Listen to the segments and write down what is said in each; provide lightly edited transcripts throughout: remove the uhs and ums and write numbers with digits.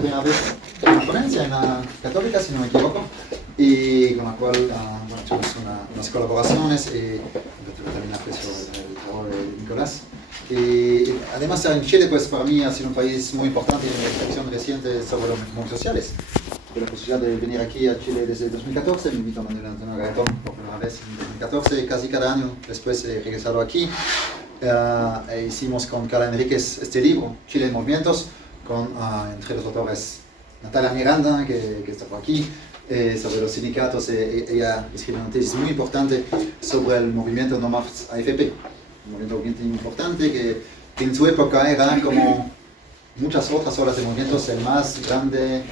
primera vez en una ponencia en la Católica, si no me equivoco, y con la cual bueno, tuvimos unas colaboraciones y también aprecio el trabajo de Nicolás. Y además en Chile, pues para mí ha sido un país muy importante en la reflexión reciente sobre los movimientos sociales. Tuve la posibilidad de venir aquí a Chile desde 2014, me invitó Manuel Antonio Gaetón por primera vez en 2014, casi cada año después he regresado aquí. E hicimos con Carla Enríquez este libro, Chile en Movimientos, con entre los autores Natalia Miranda, que está por aquí, sobre los sindicatos. Ella escribió una tesis muy importante sobre el movimiento No Más AFP, un movimiento bien importante que en su época era, como muchas otras olas de movimientos, el más grande,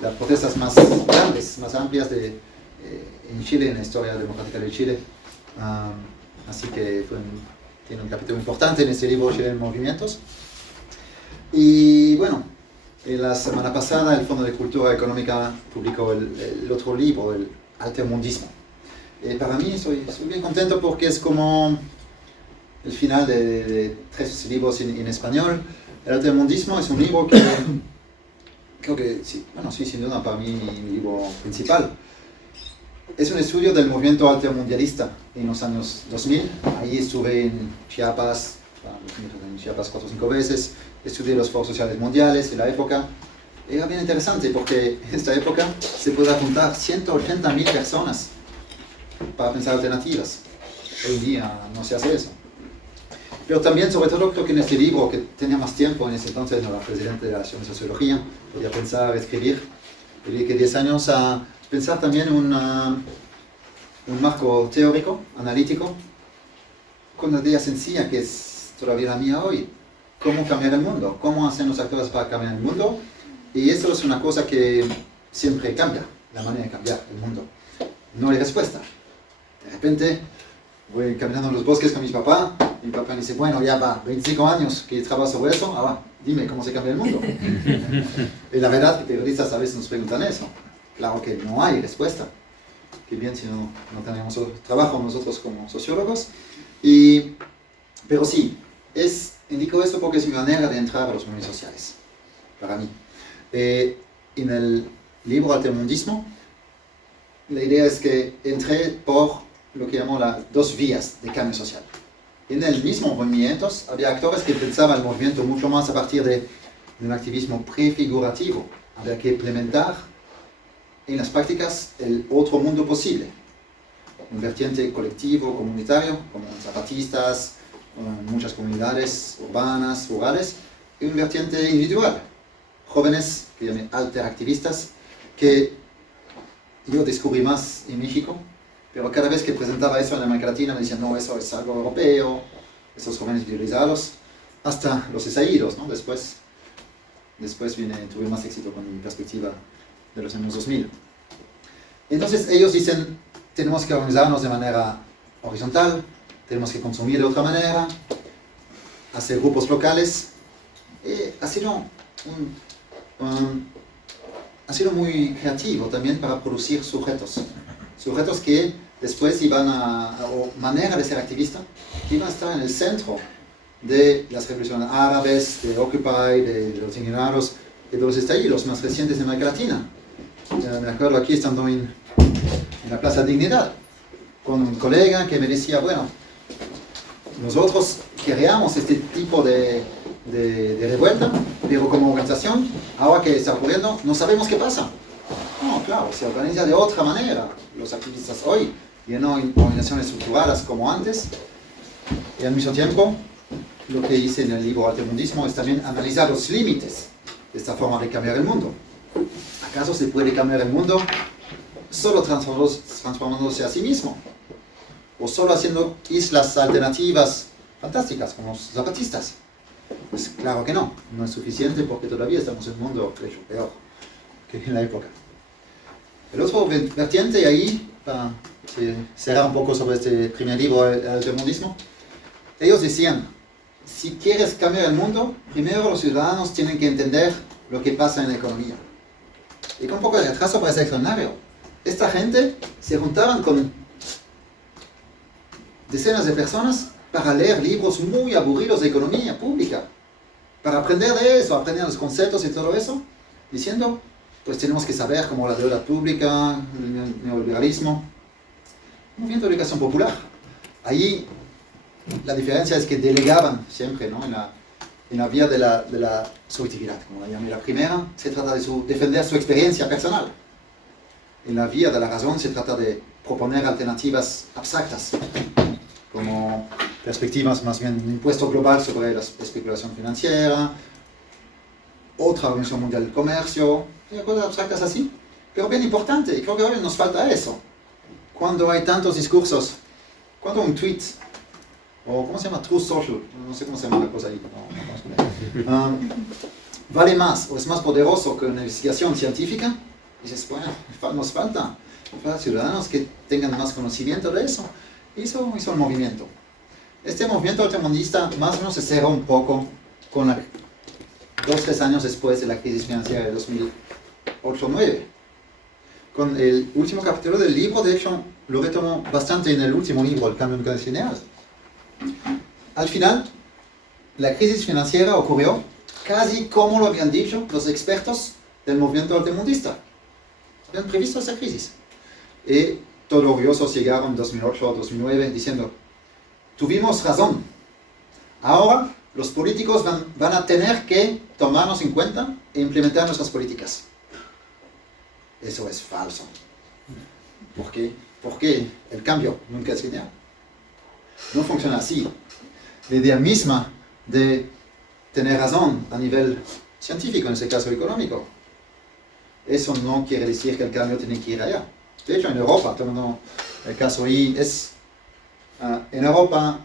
las protestas más grandes, más amplias en Chile, en la historia democrática de Chile. Así que tiene un capítulo importante en este libro, Chile en Movimientos. Y bueno, la semana pasada el Fondo de Cultura Económica publicó el otro libro, el Altermundismo. Para mí estoy bien contento porque es como el final de 3 libros en español. El Altermundismo es un libro que creo que sí, sin duda para mí mi libro principal. Es un estudio del movimiento altermundialista en los años 2000. Ahí estuve en Chiapas 4 o 5 veces, estudié los foros sociales mundiales en la época. Era bien interesante porque en esta época se puede juntar 180.000 personas para pensar alternativas. Hoy en día no se hace eso. Pero también, sobre todo, creo que en este libro, que tenía más tiempo en ese entonces, no era presidente de la Asociación de Sociología, podía pensar, escribir, dediqué 10 años a pensar también un marco teórico, analítico, con una idea sencilla que es todavía la mía hoy. Cómo cambiar el mundo, cómo hacen los actores para cambiar el mundo. Y eso es una cosa que siempre cambia, la manera de cambiar el mundo. No hay respuesta. De repente voy caminando en los bosques con mi papá me dice, bueno, ya va, 25 años que trabajo sobre eso, dime cómo se cambia el mundo. Y la verdad que periodistas a veces nos preguntan eso. Claro que no hay respuesta. Qué bien si no tenemos trabajo nosotros como sociólogos. Pero sí, indico esto porque es mi manera de entrar a los movimientos sociales, para mí. En el libro Altermundismo, la idea es que entré por lo que llamo las 2 vías de cambio social. En el mismo movimiento había actores que pensaban el movimiento mucho más a partir de un activismo prefigurativo. Había que implementar en las prácticas el otro mundo posible. Un vertiente colectivo, comunitario, como zapatistas, muchas comunidades urbanas, rurales, y un vertiente individual. Jóvenes, que llamé alteractivistas, que yo descubrí más en México, pero cada vez que presentaba eso en América Latina me decían, no, eso es algo europeo, esos jóvenes visualizados, hasta los estallidos, ¿no? Después tuve más éxito con mi perspectiva de los años 2000. Entonces ellos dicen, tenemos que organizarnos de manera horizontal, tenemos que consumir de otra manera, hacer grupos locales. Ha sido muy creativo también para producir sujetos que después o manera de ser activista, que iban a estar en el centro de las revoluciones árabes, de Occupy, de los indignados, de los estallidos más recientes en América Latina. Me acuerdo aquí estando en la Plaza Dignidad, con un colega que me decía, bueno, nosotros queríamos este tipo de revuelta, pero como organización, ahora que está ocurriendo, no sabemos qué pasa. No, claro, se organiza de otra manera. Los activistas hoy, y no en organizaciones estructuradas como antes. Y al mismo tiempo, lo que hice en el libro Altermundismo es también analizar los límites de esta forma de cambiar el mundo. ¿Acaso se puede cambiar el mundo solo transformándose a sí mismo? ¿O solo haciendo islas alternativas fantásticas como los zapatistas? Pues claro que no es suficiente porque todavía estamos en un mundo de hecho peor que en la época. El otro vertiente, y ahí, para cerrar un poco sobre este primer libro, el Altermundismo, ellos decían, si quieres cambiar el mundo, primero los ciudadanos tienen que entender lo que pasa en la economía. Y con un poco de retraso parece extraordinario. Esta gente se juntaban con decenas de personas para leer libros muy aburridos de economía pública, para aprender de eso, aprender los conceptos y todo eso. diciendo, pues tenemos que saber cómo la deuda pública, el neoliberalismo, un movimiento de educación popular. Allí la diferencia es que delegaban siempre, ¿no?, en la vía de la subjetividad, como la llamé. La primera se trata de defender su experiencia personal. En la vía de la razón se trata de proponer alternativas abstractas, como perspectivas más bien de un impuesto global sobre la especulación financiera, otra Organización Mundial del Comercio, cosas abstractas así, pero bien importante, y creo que ahora nos falta eso. Cuando hay tantos discursos, cuando un tweet, o ¿cómo se llama? True Social, no sé cómo se llama la cosa ahí, vale más, o es más poderoso que una investigación científica, dices, bueno, nos falta ciudadanos que tengan más conocimiento de eso. Hizo el movimiento. Este movimiento altermundista más o menos se cerró un poco con 2-3 años después de la crisis financiera de 2008-2009. Con el último capítulo del libro, de hecho, lo retomo bastante en el último libro, El cambio nutricional. Al final, la crisis financiera ocurrió casi como lo habían dicho los expertos del movimiento altermundista. Habían previsto esa crisis. Y todos orgullosos llegaron en 2008 o 2009 diciendo, tuvimos razón, ahora los políticos van a tener que tomarnos en cuenta e implementar nuestras políticas. Eso es falso. ¿Por qué? Porque el cambio nunca es lineal. No funciona así. La idea misma de tener razón a nivel científico, en este caso económico, eso no quiere decir que el cambio tiene que ir allá. De hecho, en Europa, tomando el caso ahí, en Europa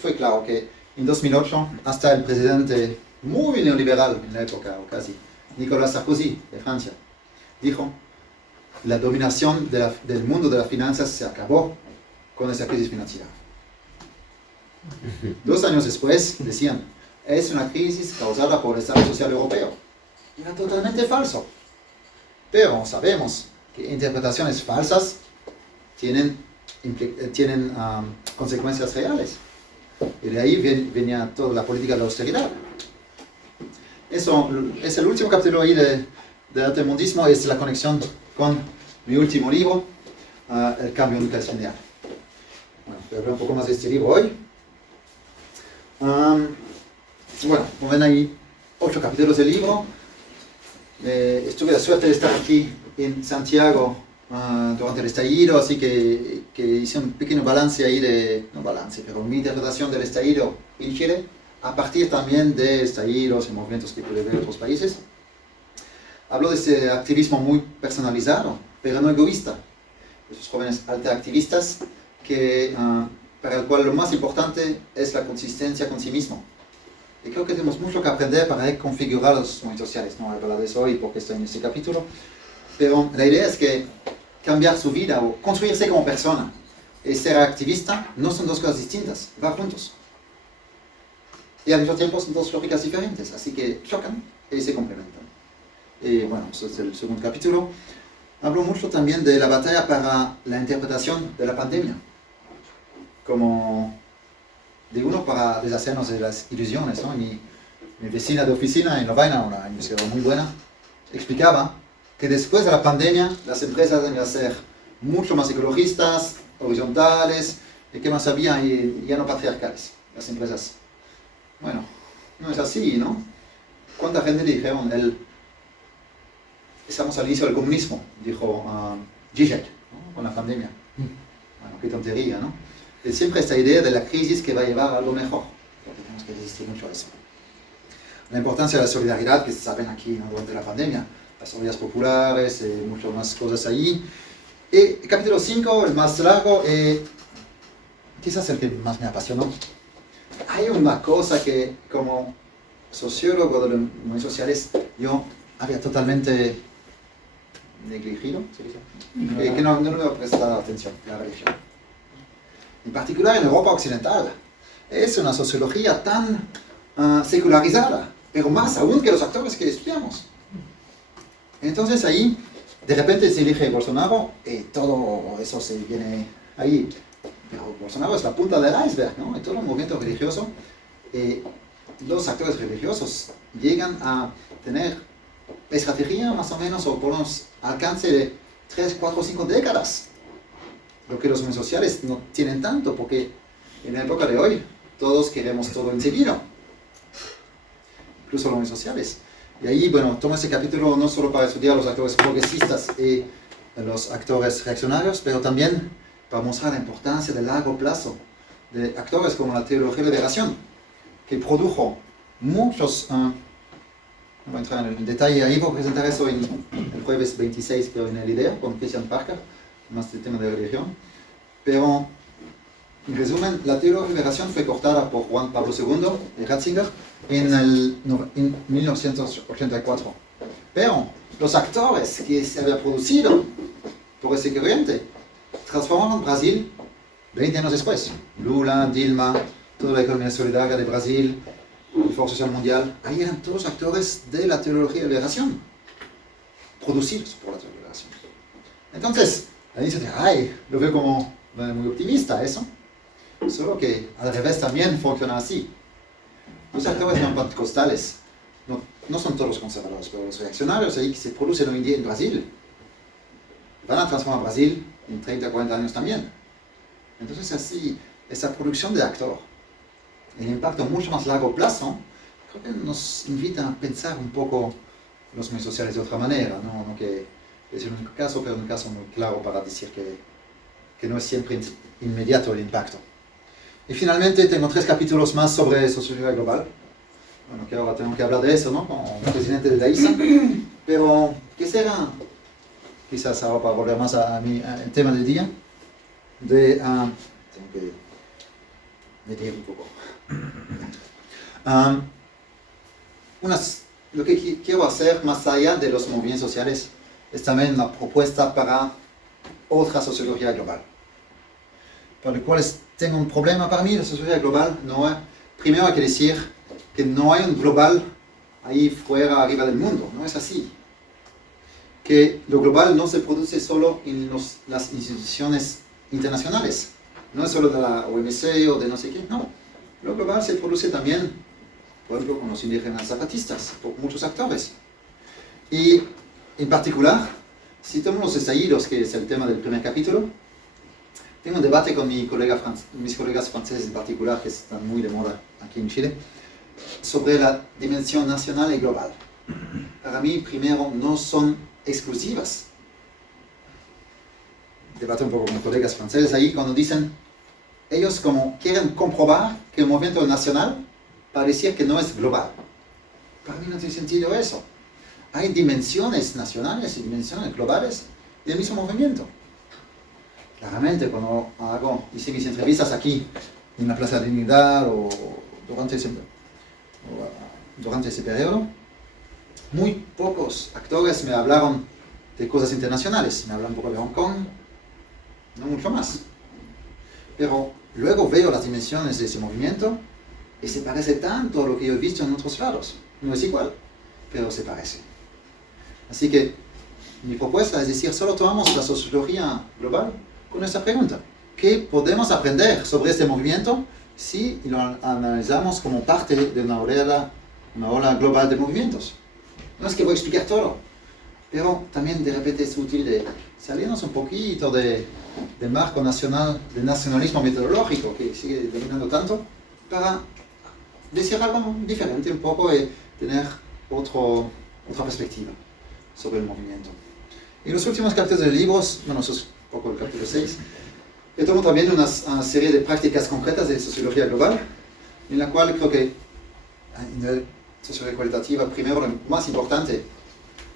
fue claro que en 2008, hasta el presidente muy neoliberal en la época, o casi, Nicolas Sarkozy, de Francia, dijo, la dominación del mundo de las finanzas se acabó con esa crisis financiera. 2 años después decían, es una crisis causada por el Estado Social Europeo. Era totalmente falso. Pero sabemos que interpretaciones falsas tienen consecuencias reales. Y de ahí venía toda la política de la austeridad. Eso es el último capítulo ahí del altermundismo, es la conexión con mi último libro, El cambio nutricional. Bueno, voy a hablar un poco más de este libro hoy. Bueno, como ven ahí, 8 capítulos del libro. Tuve la suerte de estar aquí en Santiago durante el estallido, así que hice un pequeño balance ahí pero mi interpretación del estallido en Chile, a partir también de estallidos y movimientos que pude ver en otros países. Hablo de ese activismo muy personalizado, pero no egoísta. Esos jóvenes alteractivistas para el cual lo más importante es la consistencia con sí mismo. Y creo que tenemos mucho que aprender para configurar los movimientos sociales. No voy a hablar de eso hoy porque estoy en este capítulo. Pero la idea es que cambiar su vida o construirse como persona y ser activista no son dos cosas distintas, van juntos. Y al mismo tiempo son dos lógicas diferentes, así que chocan y se complementan. Y bueno, eso es el segundo capítulo. Hablo mucho también de la batalla para la interpretación de la pandemia. Como de uno para deshacernos de las ilusiones, ¿no? Mi vecina de oficina en Lovaina, una investigadora muy buena, explicaba que después de la pandemia las empresas deben ser mucho más ecologistas, horizontales, y que más había, y ya no patriarcales, las empresas. Bueno, no es así, ¿no? ¿Cuánta gente le dijeron? Estamos al inicio del comunismo, dijo Zizek, ¿no? Con la pandemia. Bueno, qué tontería, ¿no? Es siempre esta idea de la crisis que va a llevar a algo mejor. Creo que tenemos que resistir mucho a eso. La importancia de la solidaridad que se saben aquí, ¿no? Durante la pandemia, las ollas populares, muchas más cosas ahí. El capítulo 5, el más largo, quizás el que más me apasionó. Hay una cosa que como sociólogo de los movimientos sociales yo había totalmente negligido, ¿se dice? Que no me había prestado atención, la religión. En particular en Europa Occidental. Es una sociología tan secularizada, pero más aún que los actores que estudiamos. Entonces ahí, de repente se elige Bolsonaro y todo eso se viene ahí. Pero Bolsonaro es la punta del iceberg, ¿no? En todo el movimiento religioso, los actores religiosos llegan a tener estrategia más o menos, o por unos alcance de 3, 4, 5 décadas. Lo que los medios sociales no tienen tanto, porque en la época de hoy todos queremos todo enseguida, incluso los medios sociales. Y ahí, bueno, tomo ese capítulo no solo para estudiar los actores progresistas y los actores reaccionarios, pero también para mostrar la importancia de largo plazo de actores como la teología de liberación, que produjo muchos, no voy a entrar en el detalle, ahí voy a presentar eso el jueves 26, creo, en el IDEA, con Christian Parker, más del tema de religión. Pero, en resumen, la teología de liberación fue cortada por Juan Pablo II y Ratzinger en 1984. Pero los actores que se habían producido por ese corriente transformaron Brasil 20 años después. Lula, Dilma, toda la economía solidaria de Brasil, el Foro Social Mundial, ahí eran todos actores de la teología de liberación, producidos por la teología de liberación. Entonces, ahí se dice, ay, lo veo como muy optimista eso, solo que al revés también funciona así. Los actores no pentecostales no son todos conservadores, pero los reaccionarios ahí que se producen hoy en día en Brasil van a transformar Brasil en 30, 40 años también. Entonces así, esa producción de actor, el impacto mucho más largo plazo, creo que nos invita a pensar un poco los medios sociales de otra manera, no que es el único caso, pero un caso muy claro para decir que no es siempre inmediato el impacto. Y finalmente tengo 3 capítulos más sobre sociología global. Bueno, que ahora tengo que hablar de eso, ¿no? Como presidente de la ISA. Pero, ¿qué será? Quizás ahora para volver más al tema del día. Tengo que medir un poco. Lo que quiero hacer más allá de los movimientos sociales es también una propuesta para otra sociología global. Para lo cual tengo un problema para mí, la sociología global primero hay que decir que no hay un global ahí fuera, arriba del mundo, no es así. Que lo global no se produce solo en las instituciones internacionales, no es solo de la OMC o de no sé qué, no. Lo global se produce también, por ejemplo, con los indígenas zapatistas, por muchos actores. Y en particular, si tomamos los estallidos, que es el tema del primer capítulo, tengo un debate con mis colegas franceses en particular, que están muy de moda aquí en Chile, sobre la dimensión nacional y global. Para mí, primero, no son exclusivas. Debate un poco con colegas franceses ahí cuando dicen, ellos como quieren comprobar que el movimiento nacional parecía que no es global. Para mí no tiene sentido eso. Hay dimensiones nacionales y dimensiones globales del mismo movimiento. Claramente, cuando hice mis entrevistas aquí, en la Plaza de Dignidad o durante ese periodo, muy pocos actores me hablaron de cosas internacionales. Me hablan un poco de Hong Kong, no mucho más. Pero luego veo las dimensiones de ese movimiento y se parece tanto a lo que yo he visto en otros lados. No es igual, pero se parece. Así que mi propuesta es decir, solo tomamos la sociología global con esta pregunta. ¿Qué podemos aprender sobre este movimiento si lo analizamos como parte de una ola global de movimientos? No es que voy a explicar todo, pero también de repente es útil de salirnos un poquito del marco nacional, del nacionalismo metodológico que sigue dominando tanto, para decir algo diferente un poco y tener otra perspectiva sobre el movimiento. Y los últimos capítulos de libros, bueno, eso es un poco el capítulo 6, yo tomo también una serie de prácticas concretas de sociología global, en la cual creo que a nivel sociología cualitativa, primero lo más importante,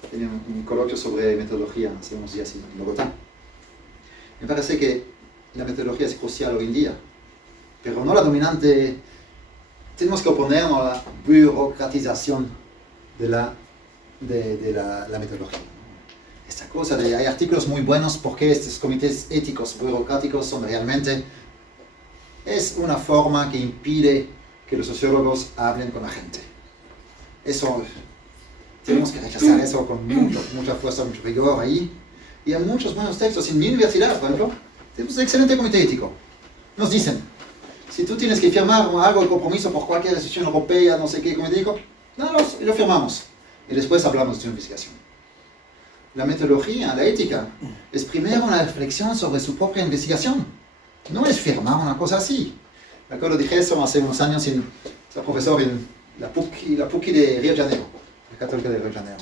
tenía un coloquio sobre metodología hace unos días en Bogotá. Me parece que la metodología es crucial hoy en día, pero no la dominante. Tenemos que oponernos a la burocratización de la metodología. Esta cosa de hay artículos muy buenos porque estos comités éticos burocráticos son realmente es una forma que impide que los sociólogos hablen con la gente. Eso tenemos que rechazar eso con mucha fuerza, mucho rigor ahí. Y hay muchos buenos textos. En mi universidad, por ejemplo, tenemos un excelente comité ético. Nos dicen, si tú tienes que firmar algo de compromiso por cualquier decisión europea, no sé qué comité ético, no, lo firmamos. y después hablamos de tu investigación. La metodología, la ética, es primero una reflexión sobre su propia investigación. No es firmar una cosa así. Me acuerdo, dije eso hace unos años en profesor en la PUC de Río de Janeiro, la Católica de Río de Janeiro.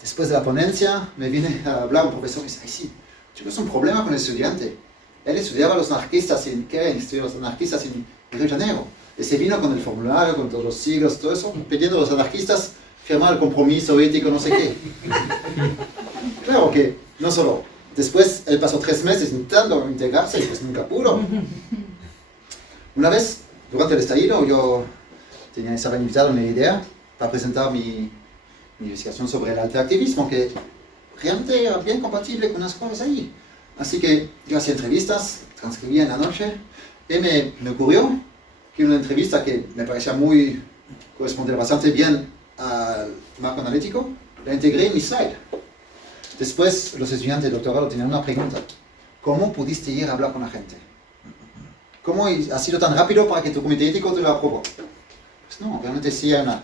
Después de la ponencia me vine a hablar un profesor y dice, ay sí, tuvimos un problema con el estudiante. Él estudiaba los anarquistas en los anarquistas en Río de Janeiro. Y se vino con el formulario, con todos los siglos, todo eso, pidiendo a los anarquistas firmar el compromiso ético, no sé qué. Claro que no solo. Después él pasó 3 meses intentando integrarse y pues nunca pudo. Una vez, durante el estallido, yo estaba invitado a una idea para presentar mi investigación sobre el alteractivismo, que realmente era bien compatible con las cosas ahí. Así que yo hacía entrevistas, transcribía en la noche, y me ocurrió que una entrevista que me parecía correspondía bastante bien al marco analítico, la integré en mi slide. Después, los estudiantes de doctorado tenían una pregunta. ¿Cómo pudiste ir a hablar con la gente? ¿Cómo ha sido tan rápido para que tu comité ético te lo aprobó? Pues no, realmente sí hay una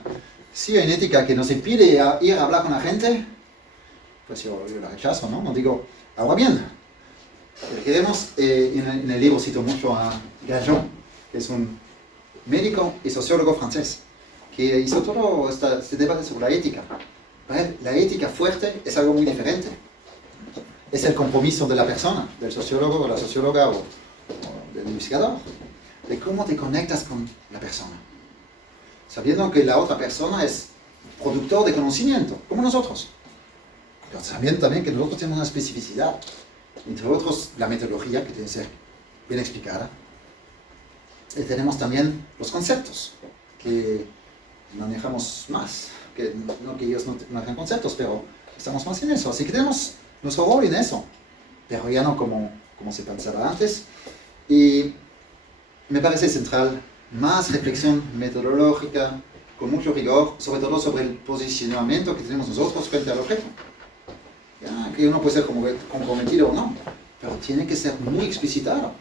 ética que nos impide ir a hablar con la gente, pues yo la rechazo, ¿no? No digo, ahora bien, queremos, en el libro cito mucho a Gajon, que es un médico y sociólogo francés, que hizo todo este debate sobre la ética. Para él, la ética fuerte es algo muy diferente. Es el compromiso de la persona, del sociólogo o la socióloga o del investigador, de cómo te conectas con la persona, sabiendo que la otra persona es productor de conocimiento, como nosotros. Pero sabiendo también que nosotros tenemos una especificidad, entre otros la metodología que tiene que ser bien explicada. Y tenemos también los conceptos, que manejamos más, no que ellos no manejan conceptos, pero estamos más en eso. Así que tenemos nuestro rol en eso, pero ya no como se pensaba antes. Y me parece central más reflexión metodológica, con mucho rigor, sobre todo sobre el posicionamiento que tenemos nosotros frente al objeto. Ya, que uno puede ser comprometido o no, pero tiene que ser muy explicitado.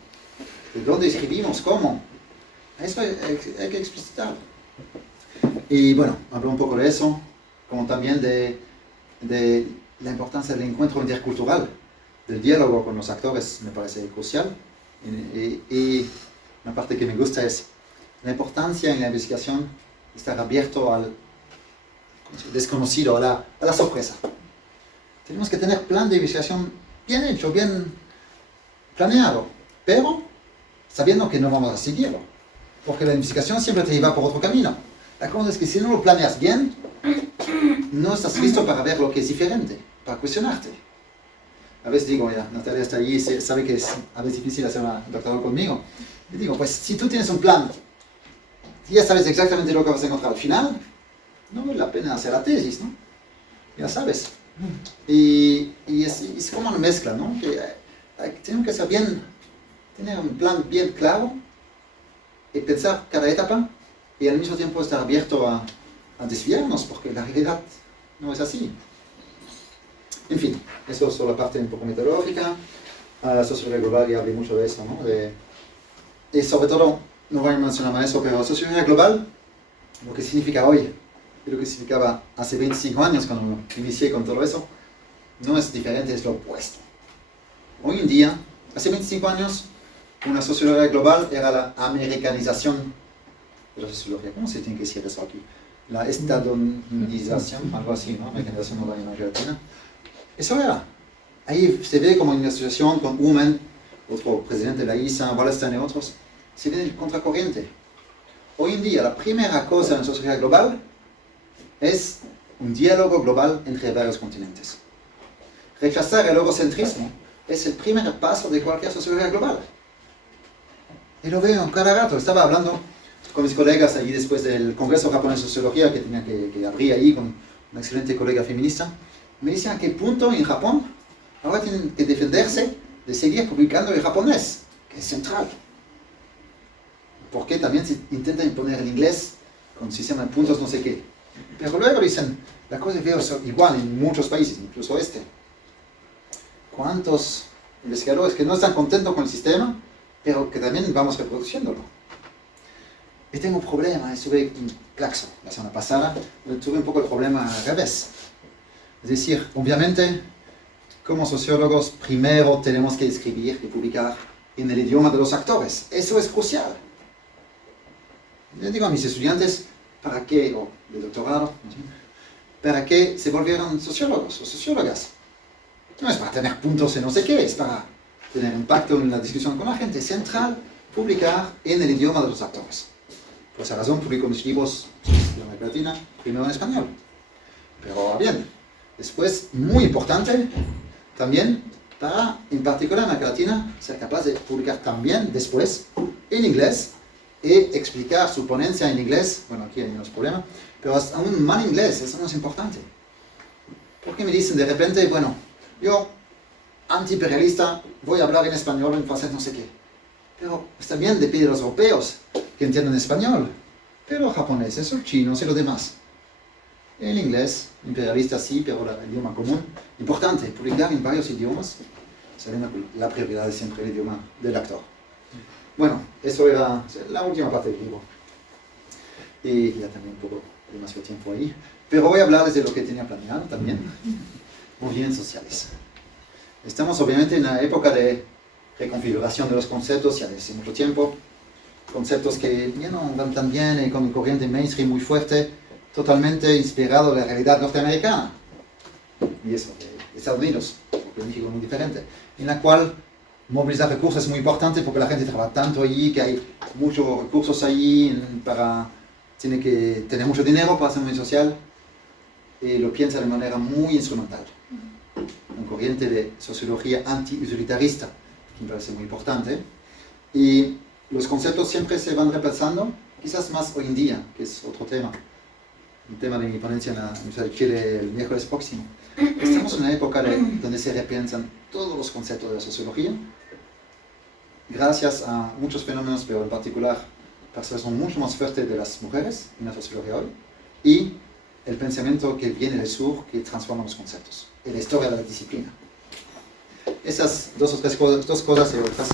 ¿De dónde escribimos? ¿Cómo? Eso hay que explicitar. Y bueno, hablo un poco de eso, como también de la importancia del encuentro intercultural, del diálogo con los actores, me parece crucial. Y una parte que me gusta es la importancia en la investigación de estar abierto al desconocido, a la sorpresa. Tenemos que tener plan de investigación bien hecho, bien planeado, pero sabiendo que no vamos a seguirlo, porque la investigación siempre te lleva por otro camino. La cosa es que si no lo planeas bien, no estás listo para ver lo que es diferente, para cuestionarte. A veces digo, ya, Natalia está allí, sabe que es a veces difícil hacer un doctorado conmigo. Y digo, pues si tú tienes un plan, ya sabes exactamente lo que vas a encontrar al final, no vale la pena hacer la tesis, ¿no? Ya sabes. Y es como una mezcla, ¿no? Que tenemos que tener un plan bien claro y pensar cada etapa y al mismo tiempo estar abierto a desviarnos, porque la realidad no es así. En fin, eso es solo la parte un poco metodológica. La sociología global ya hablé mucho de eso, ¿no? Y sobre todo, no voy a mencionar más eso, pero sociología global, lo que significa hoy y lo que significaba hace 25 años cuando inicié con todo eso, no es diferente, es lo opuesto. Hoy en día, hace 25 años, una sociología global era la americanización de la sociología. ¿Cómo se tiene que decir eso aquí? La estadounización, algo así, ¿no? Americanización de la América Latina. Eso era. Ahí se ve como en la asociación con Uman, otro presidente de la ISA, Wallerstein y otros, se ve el contracorriente. Hoy en día, la primera cosa en la sociología global es un diálogo global entre varios continentes. Rechazar el eurocentrismo es el primer paso de cualquier sociología global. Y lo veo cada rato. Estaba hablando con mis colegas allí después del Congreso Japonés de Sociología que tenía que abrir ahí con una excelente colega feminista. Me dicen a qué punto en Japón ahora tienen que defenderse de seguir publicando en japonés, que es central. Porque también se intenta imponer el inglés con sistema de puntos no sé qué. Pero luego dicen, la cosa es igual en muchos países, incluso este. ¿Cuántos investigadores que no están contentos con el sistema, pero que también vamos reproduciéndolo? y tengo un problema, estuve en Claxo la semana pasada, tuve un poco el problema al revés. Es decir, obviamente, como sociólogos, primero tenemos que escribir y publicar en el idioma de los actores. Eso es crucial. Yo digo a mis estudiantes, ¿para qué, o de doctorado, para qué se volvieron sociólogos o sociólogas? No es para tener puntos en no sé qué, es para tener impacto en la discusión con la gente. Es central publicar en el idioma de los actores. Por esa razón publico mis libros en América Latina, primero en español. Pero bien, después, muy importante, también para, en particular en América Latina, ser capaz de publicar también después en inglés y explicar su ponencia en inglés. Bueno, aquí hay menos problema, pero aún más en inglés, eso no es importante. Porque me dicen de repente, bueno, yo, antiimperialista, voy a hablar en español, en francés, no sé qué. Pero está bien, depende de los europeos que entienden español, pero los japoneses, los chinos y los demás. El inglés, imperialista sí, pero el idioma común, importante, publicar en varios idiomas, será la prioridad de siempre el idioma del actor. Bueno, eso era la última parte del libro. Y ya también un poco demasiado tiempo ahí. Pero voy a hablarles de lo que tenía planeado también. Movimientos sociales. Estamos obviamente en la época de reconfiguración de los conceptos ya desde mucho tiempo. Conceptos que ya no van tan bien y con un corriente mainstream muy fuerte, totalmente inspirado de la realidad norteamericana. Y eso, de Estados Unidos, porque México es muy diferente. En la cual movilizar recursos es muy importante porque la gente trabaja tanto allí, que hay muchos recursos allí, tiene que tener mucho dinero para hacer movimiento social, y lo piensa de manera muy instrumental. Una corriente de sociología anti-utilitarista, que me parece muy importante. Y los conceptos siempre se van repensando, quizás más hoy en día, que es otro tema. Un tema de mi ponencia en la Universidad de Chile el miércoles próximo. Estamos en una época donde se repiensan todos los conceptos de la sociología, gracias a muchos fenómenos, pero en particular participación mucho más fuerte de las mujeres en la sociología hoy, y el pensamiento que viene del sur que transforma los conceptos, y la historia de la disciplina. Esas dos cosas y otras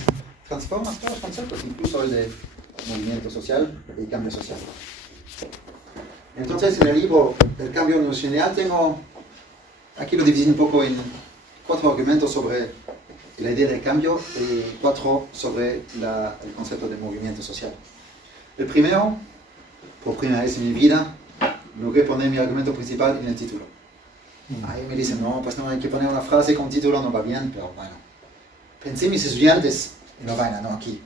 transforman todos los conceptos, incluso el de movimiento social y cambio social. Entonces, en el libro El cambio nocional aquí lo dividí un poco en 4 argumentos sobre la idea del cambio y 4 sobre el concepto de movimiento social. El primero, por primera vez en mi vida, logré poner mi argumento principal en el título. Ahí me dicen, no, pues no, hay que poner una frase con título, no va bien, pero bueno. Pensé mis estudiantes, en la vaina, no aquí,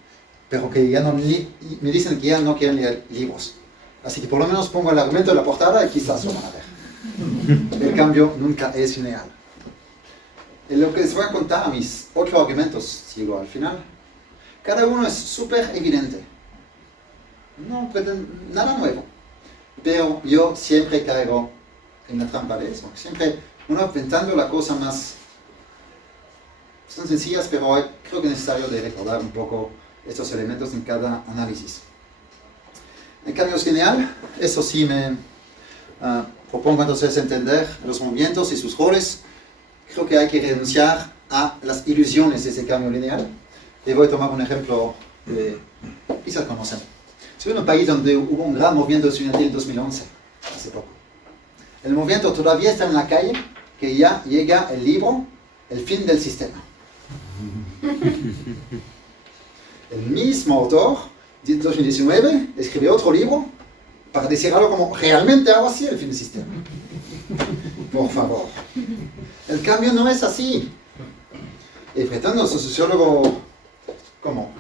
pero que ya no me dicen que ya no quieren leer libros. Así que por lo menos pongo el argumento en la portada y quizás lo van a ver. El cambio nunca es lineal. En lo que les voy a contar a mis 8 argumentos, sigo al final, cada uno es súper evidente. No pretendo nada nuevo. Pero yo siempre caigo en la trampa de eso. Siempre uno pensando la cosa más... Son sencillas, pero creo que es necesario de recordar un poco estos elementos en cada análisis. En cambio lineal, eso sí me propongo entonces entender los movimientos y sus roles. Creo que hay que renunciar a las ilusiones de ese cambio lineal. Y voy a tomar un ejemplo que quizás conocen. Soy en un país donde hubo un gran movimiento estudiantil en 2011, hace poco. El movimiento todavía está en la calle, que ya llega el libro El fin del sistema. El mismo autor, en 2019, escribió otro libro para decir algo como realmente hago así el fin del sistema. Por favor. El cambio no es así. Y pretendo, sociólogo, ¿cómo?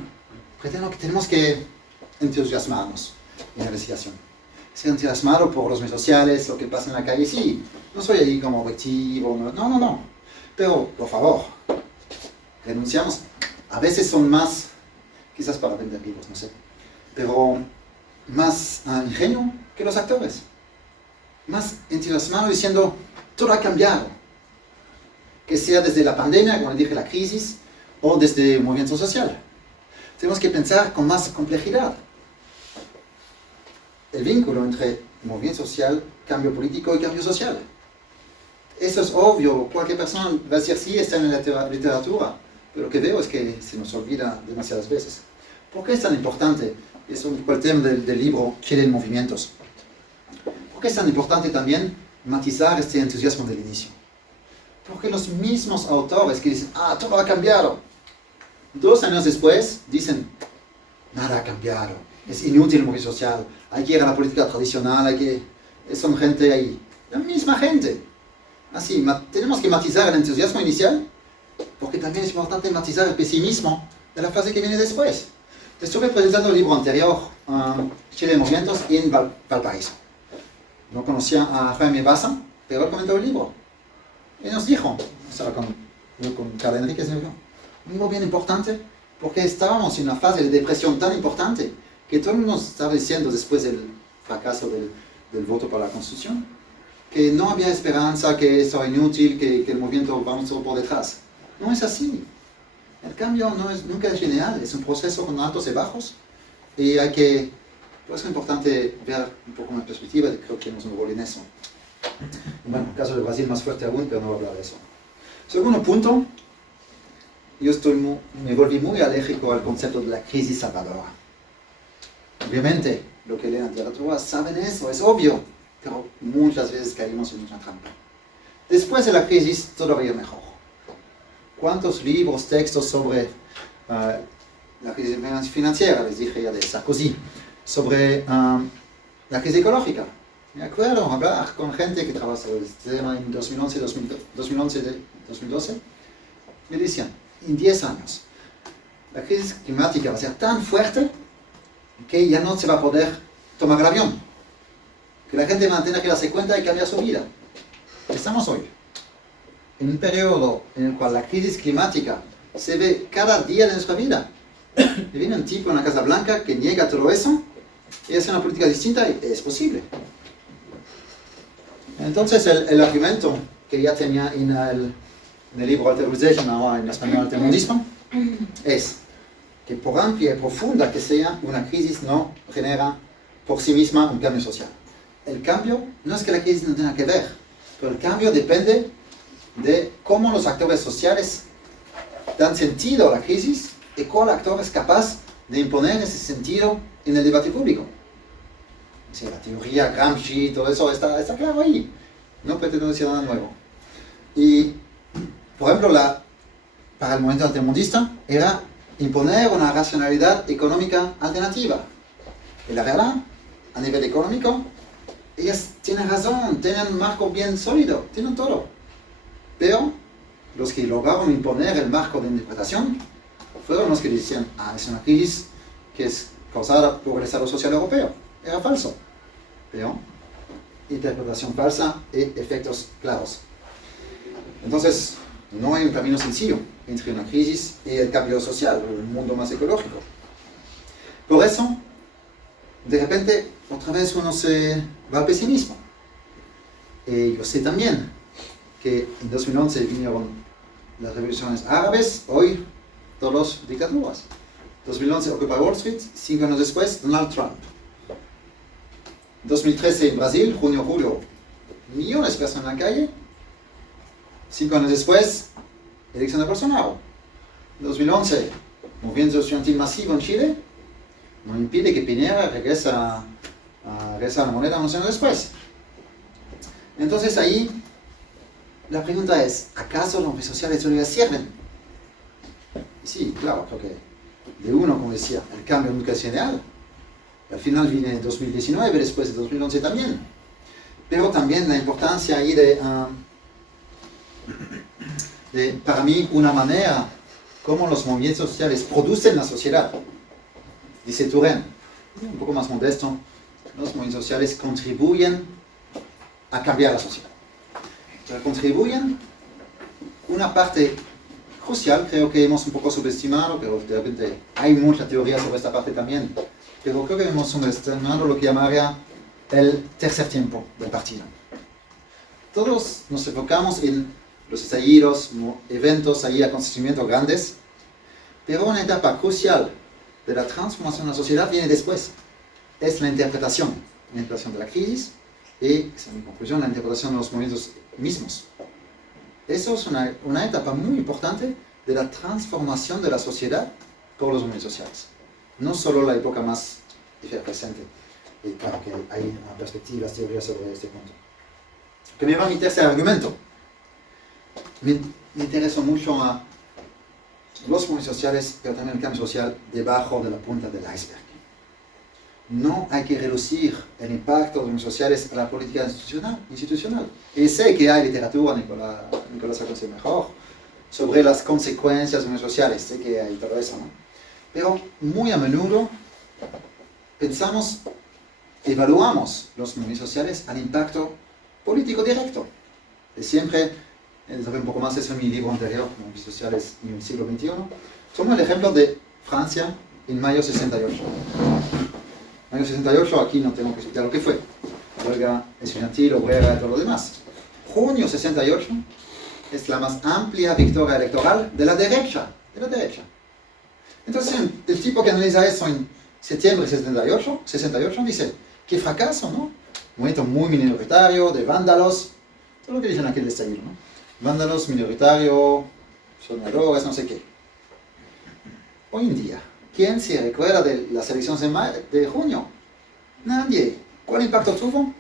Pretendo que tenemos que entusiasmarnos en la investigación. Ser entusiasmado por los medios sociales, lo que pasa en la calle, sí. No soy ahí como objetivo, no. Pero, por favor, renunciamos. A veces son más, quizás para vender libros, no sé, pero más ingenuo que los actores. Más entusiasmado diciendo, todo ha cambiado. Que sea desde la pandemia, como les dije, la crisis, o desde el movimiento social. Tenemos que pensar con más complejidad. El vínculo entre movimiento social, cambio político y cambio social. Eso es obvio, cualquier persona va a decir sí, está en la literatura, pero lo que veo es que se nos olvida demasiadas veces. ¿Por qué es tan importante? Es un poco el tema del libro Quieren movimientos. ¿Por qué es tan importante también matizar este entusiasmo del inicio? Porque los mismos autores que dicen, todo ha cambiado, 2 años después dicen, nada ha cambiado, es inútil el movimiento social, hay que ir a la política tradicional, son gente ahí, la misma gente. Así, tenemos que matizar el entusiasmo inicial, porque también es importante matizar el pesimismo de la fase que viene después. Estuve presentando el libro anterior, Chile de Movimientos, en Valparaíso. No conocía a Jaime Baza, pero él comentó el libro. Y nos dijo, estaba con Carla Enríquez, un libro bien importante, porque estábamos en una fase de depresión tan importante que todo el mundo estaba diciendo después del fracaso del voto para la Constitución, que no había esperanza, que eso era inútil, que el movimiento va mucho por detrás. No es así. El cambio nunca es lineal, es un proceso con altos y bajos, y por eso es importante ver un poco una perspectiva, y creo que hemos un rol en eso. Bueno, el caso de Brasil más fuerte aún, pero no voy a hablar de eso. Segundo punto, yo me volví muy alérgico al concepto de la crisis salvadora. Obviamente, lo que leen literatura saben eso, es obvio, pero muchas veces caímos en una trampa. Después de la crisis, todavía mejor. ¿Cuántos libros, textos sobre la crisis financiera, les dije ya de Sarkozy, sobre la crisis ecológica? Me acuerdo hablar con gente que trabajaba sobre este tema en 2011-2012. Me decían, en 10 años, la crisis climática va a ser tan fuerte que ya no se va a poder tomar el avión. Que la gente va a tener que darse cuenta y cambiar su vida. Estamos hoy en un periodo en el cual la crisis climática se ve cada día de nuestra vida. Y viene un tipo en la Casa Blanca que niega todo eso y hace una política distinta y es posible. Entonces el argumento que ya tenía en el libro Alterization, ahora en español Altermundismo, es que por amplia y profunda que sea, una crisis no genera por sí misma un cambio social. El cambio no es que la crisis no tenga que ver, pero el cambio depende de cómo los actores sociales dan sentido a la crisis y cuál actor es capaz de imponer ese sentido en el debate público. Sí, la teoría Gramsci, todo eso está claro ahí. No pretendo decir nada nuevo. Y, por ejemplo, para el movimiento altermundista era imponer una racionalidad económica alternativa. Y la verdad, a nivel económico, ellas tienen razón, tienen un marco bien sólido, tienen todo. Pero los que lograron imponer el marco de interpretación fueron los que decían, es una crisis que es causada por el Estado Social Europeo. Era falso. Pero interpretación falsa y efectos claros. Entonces, no hay un camino sencillo entre una crisis y el cambio social, un mundo más ecológico. Por eso, de repente, otra vez uno se va al pesimismo. Y yo sé también que en 2011 vinieron las revoluciones árabes, hoy todas dictaduras. 2011 Occupy Wall Street, 5 años después Donald Trump. 2013 en Brasil, junio, julio, millones de personas en la calle. 5 años después, elección de Bolsonaro. 2011, movimiento estudiantil masivo en Chile, no impide que Piñera regrese a la moneda unos años después. Entonces ahí, la pregunta es, ¿acaso los movimientos sociales todavía sirven? Sí, claro, creo que de uno, como decía, el cambio nunca es general. Al final viene 2019, después de 2011 también. Pero también la importancia ahí de para mí, una manera como los movimientos sociales producen la sociedad. Dice Turén, un poco más modesto, los movimientos sociales contribuyen a cambiar la sociedad. Pero contribuyen una parte crucial, creo que hemos un poco subestimado, pero de repente hay mucha teoría sobre esta parte también. Pero creo que hemos subestimado lo que llamaría el tercer tiempo del partido. Todos nos enfocamos en los estallidos, eventos, acontecimientos grandes, pero una etapa crucial de la transformación de la sociedad viene después. Es la interpretación de la crisis y, esa es mi conclusión, la interpretación de los movimientos mismos. Eso es una etapa muy importante de la transformación de la sociedad por los movimientos sociales. no solo la época más efervescente. Y claro que hay perspectivas, teorías sobre este punto. Que me va a mi tercer argumento. Me intereso mucho a los movimientos sociales, pero también el cambio social debajo de la punta del iceberg. No hay que reducir el impacto de los movimientos sociales a la política institucional. Y sé que hay literatura, Nicolás la conoce mejor, sobre las consecuencias de los movimientos sociales, sé que hay todo eso, ¿no? Pero muy a menudo evaluamos los movimientos sociales al impacto político directo. Y siempre, sobre un poco más eso en mi libro anterior, Movimientos sociales en el siglo XXI, tomo el ejemplo de Francia en mayo 68. Mayo 68, aquí no tengo que explicar lo que fue. Huelga estudiantil, obrera y todo lo demás. Junio 68 es la más amplia victoria electoral de la derecha. Entonces, el tipo que analiza eso en septiembre de 68 dice, qué fracaso, ¿no? Movimiento muy minoritario, de vándalos, todo lo que dicen aquí el estallido, ¿no? Vándalos, minoritario, soñadores, no sé qué. Hoy en día, ¿quién se recuerda de las elecciones de junio? Nadie. ¿Cuál impacto tuvo?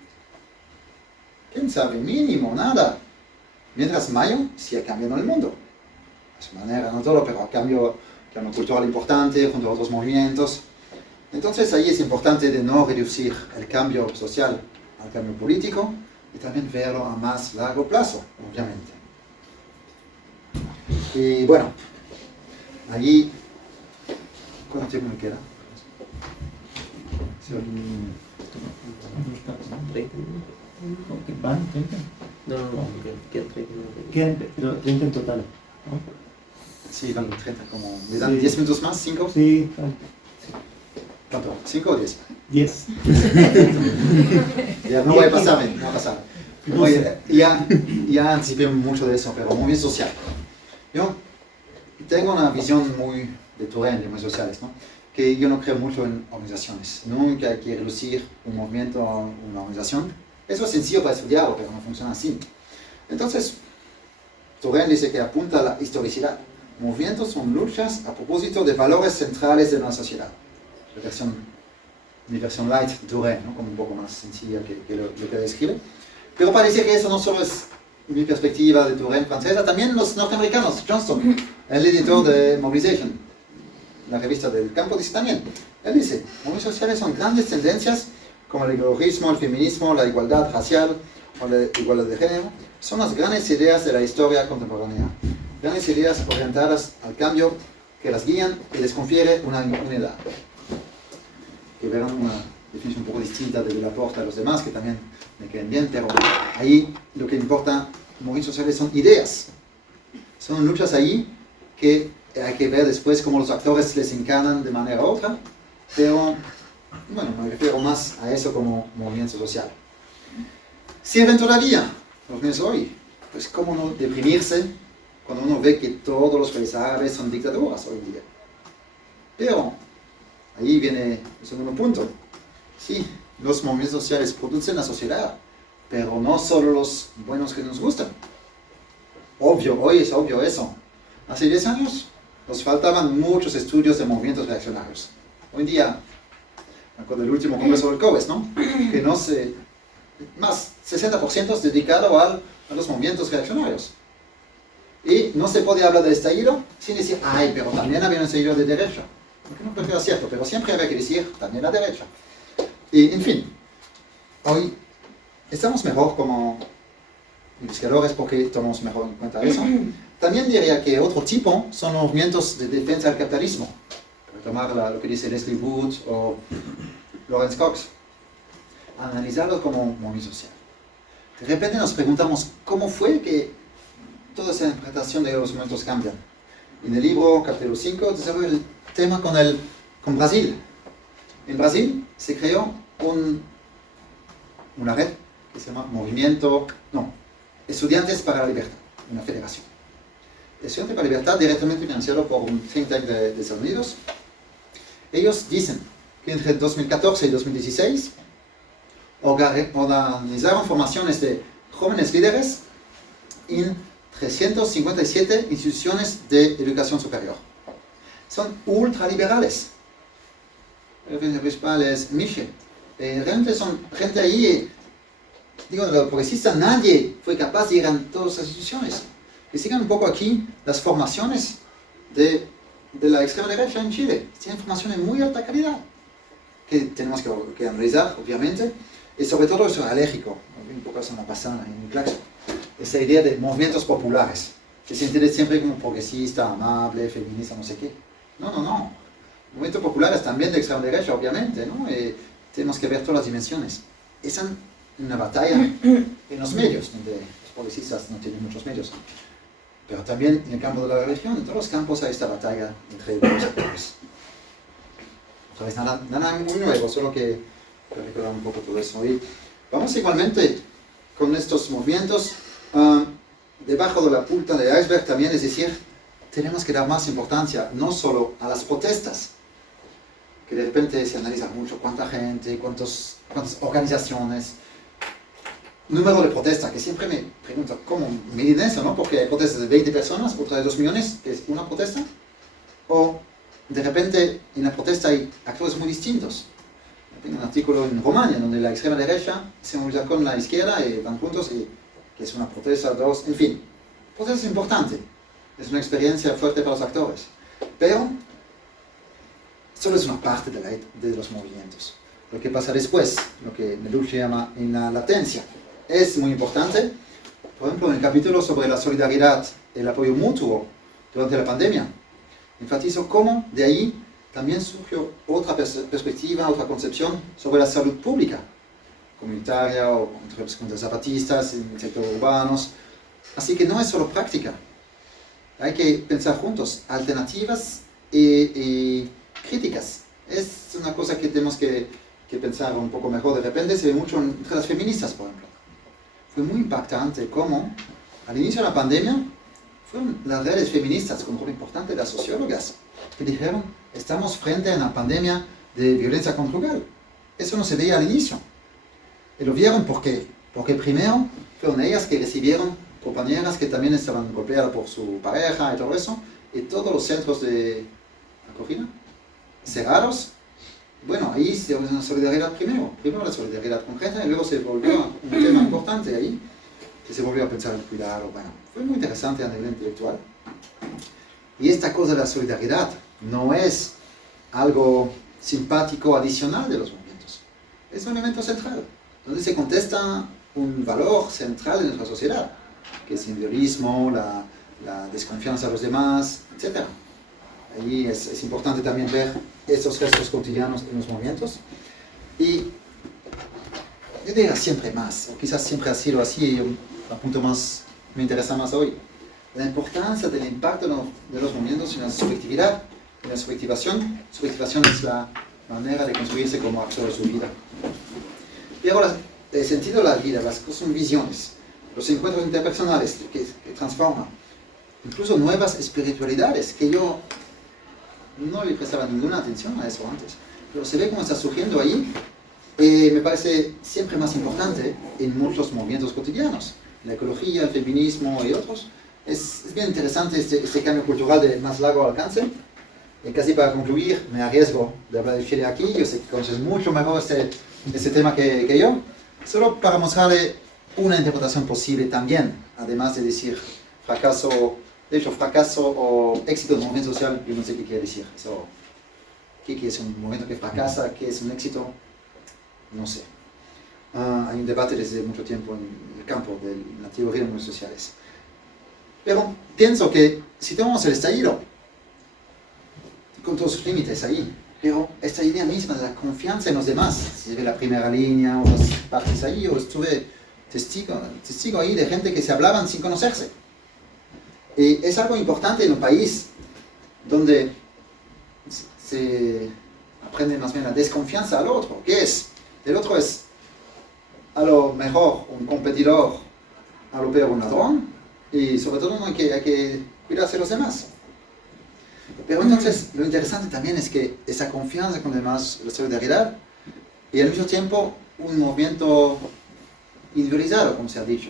¿Quién sabe? Mínimo, nada. Mientras mayo sigue cambiando el mundo. De su manera, no todo, pero cambio cultural importante junto a otros movimientos. Entonces ahí es importante de no reducir el cambio social al cambio político y también verlo a más largo plazo, obviamente. Y bueno, allí, ¿cuánto tiempo me queda? Sí. 30 minutos. ¿Van 30? No, quedan 30 minutos. Quedan 30 en total, ¿no? Sí, van 30, como... ¿Me dan 10 minutos más? ¿5? Sí, ¿Cuánto? ¿5 o 10? 10. Ya, no voy a pasarme, no va a pasar. Oye, ya anticipé mucho de eso, pero movimiento social. Yo tengo una visión muy de Turén, de movimientos sociales, ¿no? Que yo no creo mucho en organizaciones. Nunca hay que reducir un movimiento a una organización. Eso es sencillo para estudiarlo, pero no funciona así. Entonces, Turén dice que apunta a la historicidad. Movimientos son luchas a propósito de valores centrales de una sociedad. Mi versión light de Turén, ¿no? Como un poco más sencilla que lo que describe. Pero parece que eso no solo es mi perspectiva de Turén francesa, también los norteamericanos, Johnston, el editor de Mobilization, la revista del campo, dice también. Él dice, movimientos sociales son grandes tendencias como el ecologismo, el feminismo, la igualdad racial o la igualdad de género. Son las grandes ideas de la historia contemporánea. Grandes ideas orientadas al cambio que las guían y les confiere una unidad. Que verán una definición un poco distinta de Laporte a los demás, que también me queden bien, pero ahí lo que importa, movimientos sociales son ideas. Son luchas ahí que hay que ver después cómo los actores les encarnan de manera u otra, pero bueno, me refiero más a eso como movimiento social. Sirven todavía los movimientos hoy, pues cómo no deprimirse cuando uno ve que todos los países árabes son dictaduras hoy en día. Pero ahí viene el segundo punto. Sí, los movimientos sociales producen la sociedad, pero no solo los buenos que nos gustan. Obvio, hoy es obvio eso. Hace 10 años nos faltaban muchos estudios de movimientos reaccionarios. Hoy en día, me acuerdo del último congreso del COES, ¿no? Que no se... más 60% es dedicado a los movimientos reaccionarios. Y no se puede hablar de estallido sin decir, ay, pero también había un estallido de derecha. Porque no creo que era cierto, pero siempre había que decir también la derecha. Y, en fin, hoy estamos mejor como investigadores porque tomamos mejor en cuenta eso. También diría que otro tipo son los movimientos de defensa del capitalismo. Para tomar lo que dice Leslie Wood o Lawrence Cox. Analizarlo como movimiento social. De repente nos preguntamos, ¿cómo fue que toda esa interpretación de los movimientos cambian? En el libro, capítulo 5, desarrollo el tema con Brasil. En Brasil se creó una red que se llama Estudiantes para la Libertad, una federación. Estudiantes para la Libertad, directamente financiado por un think tank de Estados Unidos. Ellos dicen que entre 2014 y 2016 organizaron formaciones de jóvenes líderes en 357 instituciones de educación superior. Son ultraliberales. La referencia principal es Miche. Realmente son gente ahí, digo, de los progresistas, nadie fue capaz de llegar a todas las instituciones. Y sigan un poco aquí las formaciones de la extrema derecha en Chile. Tienen formaciones de muy alta calidad, que tenemos que analizar, obviamente. Y sobre todo eso alérgico, un poco eso me pasa en mi clase. Esa idea de movimientos populares, que se entiende siempre como progresista, amable, feminista, no sé qué. No. Movimientos populares también de extrema derecha, obviamente, ¿no? Tenemos que ver todas las dimensiones. Es una batalla en los medios, donde los progresistas no tienen muchos medios. Pero también en el campo de la religión, en todos los campos hay esta batalla entre los actores. Otra vez, nada muy nuevo, solo que recordar un poco todo eso. Y vamos igualmente con estos movimientos debajo de la punta del iceberg también, es decir, tenemos que dar más importancia no solo a las protestas, que de repente se analiza mucho cuánta gente, cuántas organizaciones, número de protestas, que siempre me pregunto cómo miden eso, ¿no? Porque hay protestas de 20 personas, otra de 2 millones, que es una protesta, o de repente en la protesta hay actores muy distintos. Tengo un artículo en Rumania donde la extrema derecha se moviliza con la izquierda y van juntos, y que es una protesta, dos, en fin. Protesta es importante, es una experiencia fuerte para los actores, pero solo es una parte de los movimientos. Lo que pasa después, lo que Melucci llama en la latencia, es muy importante. Por ejemplo, en el capítulo sobre la solidaridad y el apoyo mutuo durante la pandemia, enfatizo cómo de ahí también surgió otra perspectiva, otra concepción sobre la salud pública, comunitaria o entre los zapatistas, en el sector urbanos. Así que no es solo práctica, hay que pensar juntos alternativas y críticas. Es una cosa que tenemos que pensar un poco mejor. De repente se ve mucho entre las feministas, por ejemplo. Fue muy impactante cómo al inicio de la pandemia fueron las redes feministas, con un rol importante, las sociólogas, que dijeron, estamos frente a una pandemia de violencia conjugal. Eso no se veía al inicio. Y lo vieron porque primero fueron ellas que recibieron compañeras que también estaban golpeadas por su pareja y todo eso, y todos los centros de acogida cerrados. Bueno, ahí se hizo una solidaridad primero la solidaridad con gente, y luego se volvió un tema importante ahí, que se volvió a pensar el cuidado. Bueno, fue muy interesante a nivel intelectual. Y esta cosa de la solidaridad no es algo simpático adicional de los movimientos, es un elemento central, donde se contesta un valor central de nuestra sociedad, que es el individualismo, la desconfianza de los demás, etc. Ahí es importante también ver estos gestos cotidianos en los movimientos. Y yo diría siempre más, o quizás siempre ha sido así, y un punto más me interesa más hoy, la importancia del impacto de los movimientos en la subjetividad, en la subjetivación. Subjetivación es la manera de construirse como actor de su vida. Pero el sentido de la vida, las cosas son visiones, los encuentros interpersonales que transforman, incluso nuevas espiritualidades, que yo no le prestaba ninguna atención a eso antes, pero se ve cómo está surgiendo ahí. Me parece siempre más importante en muchos movimientos cotidianos, la ecología, el feminismo y otros. Es bien interesante este cambio cultural de más largo alcance. Y casi para concluir, me arriesgo de hablar de Chile aquí, yo sé que conoces mucho mejor este tema que yo, solo para mostrarle una interpretación posible también, además de decir fracaso. De hecho, fracaso o éxito del movimiento social, yo no sé qué quiere decir. Eso, ¿qué es un movimiento que fracasa? ¿Qué es un éxito? No sé. Hay un debate desde mucho tiempo en el campo de la teoría de movimientos sociales. Pero pienso que si tomamos el estallido, con todos sus límites ahí, pero esta idea misma de la confianza en los demás, si se ve la primera línea o las partes ahí, yo estuve testigo ahí de gente que se hablaban sin conocerse. Y es algo importante en un país donde se aprende más bien la desconfianza al otro. ¿Qué es? El otro es a lo mejor un competidor, a lo peor un ladrón, y sobre todo no hay que cuidarse de los demás. Pero entonces lo interesante también es que esa confianza con los demás, la solidaridad, y al mismo tiempo un movimiento individualizado, como se ha dicho.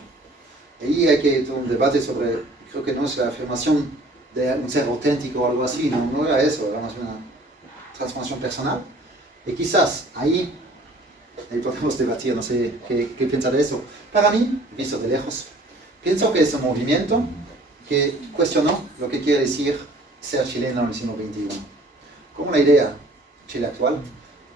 Ahí hay que tener un debate sobre, creo que no es la afirmación de un ser auténtico o algo así, no era eso, era más una transformación personal. Y quizás ahí podemos debatir, no sé qué piensa de eso. Para mí, visto de lejos, pienso que es un movimiento que cuestionó lo que quiere decir ser chileno en el siglo XXI. Como la idea, Chile actual,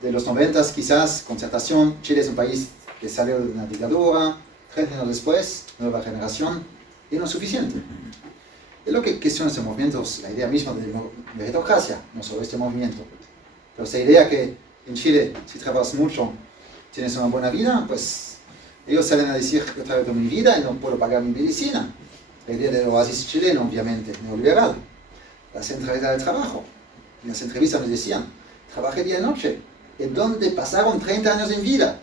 de los 90 quizás, concertación, Chile es un país que salió de una dictadura, 30 años después, nueva generación, y no es suficiente. Es lo que cuestiona este movimiento, es la idea misma de meritocracia, no solo este movimiento. Pero esta idea que en Chile, si trabajas mucho, tienes una buena vida, pues ellos salen a decir que traigo mi vida y no puedo pagar mi medicina. La idea del oasis chileno, obviamente, neoliberal. La centralidad del trabajo. En las entrevistas me decían, trabajé día y noche. ¿En dónde pasaron 30 años en vida?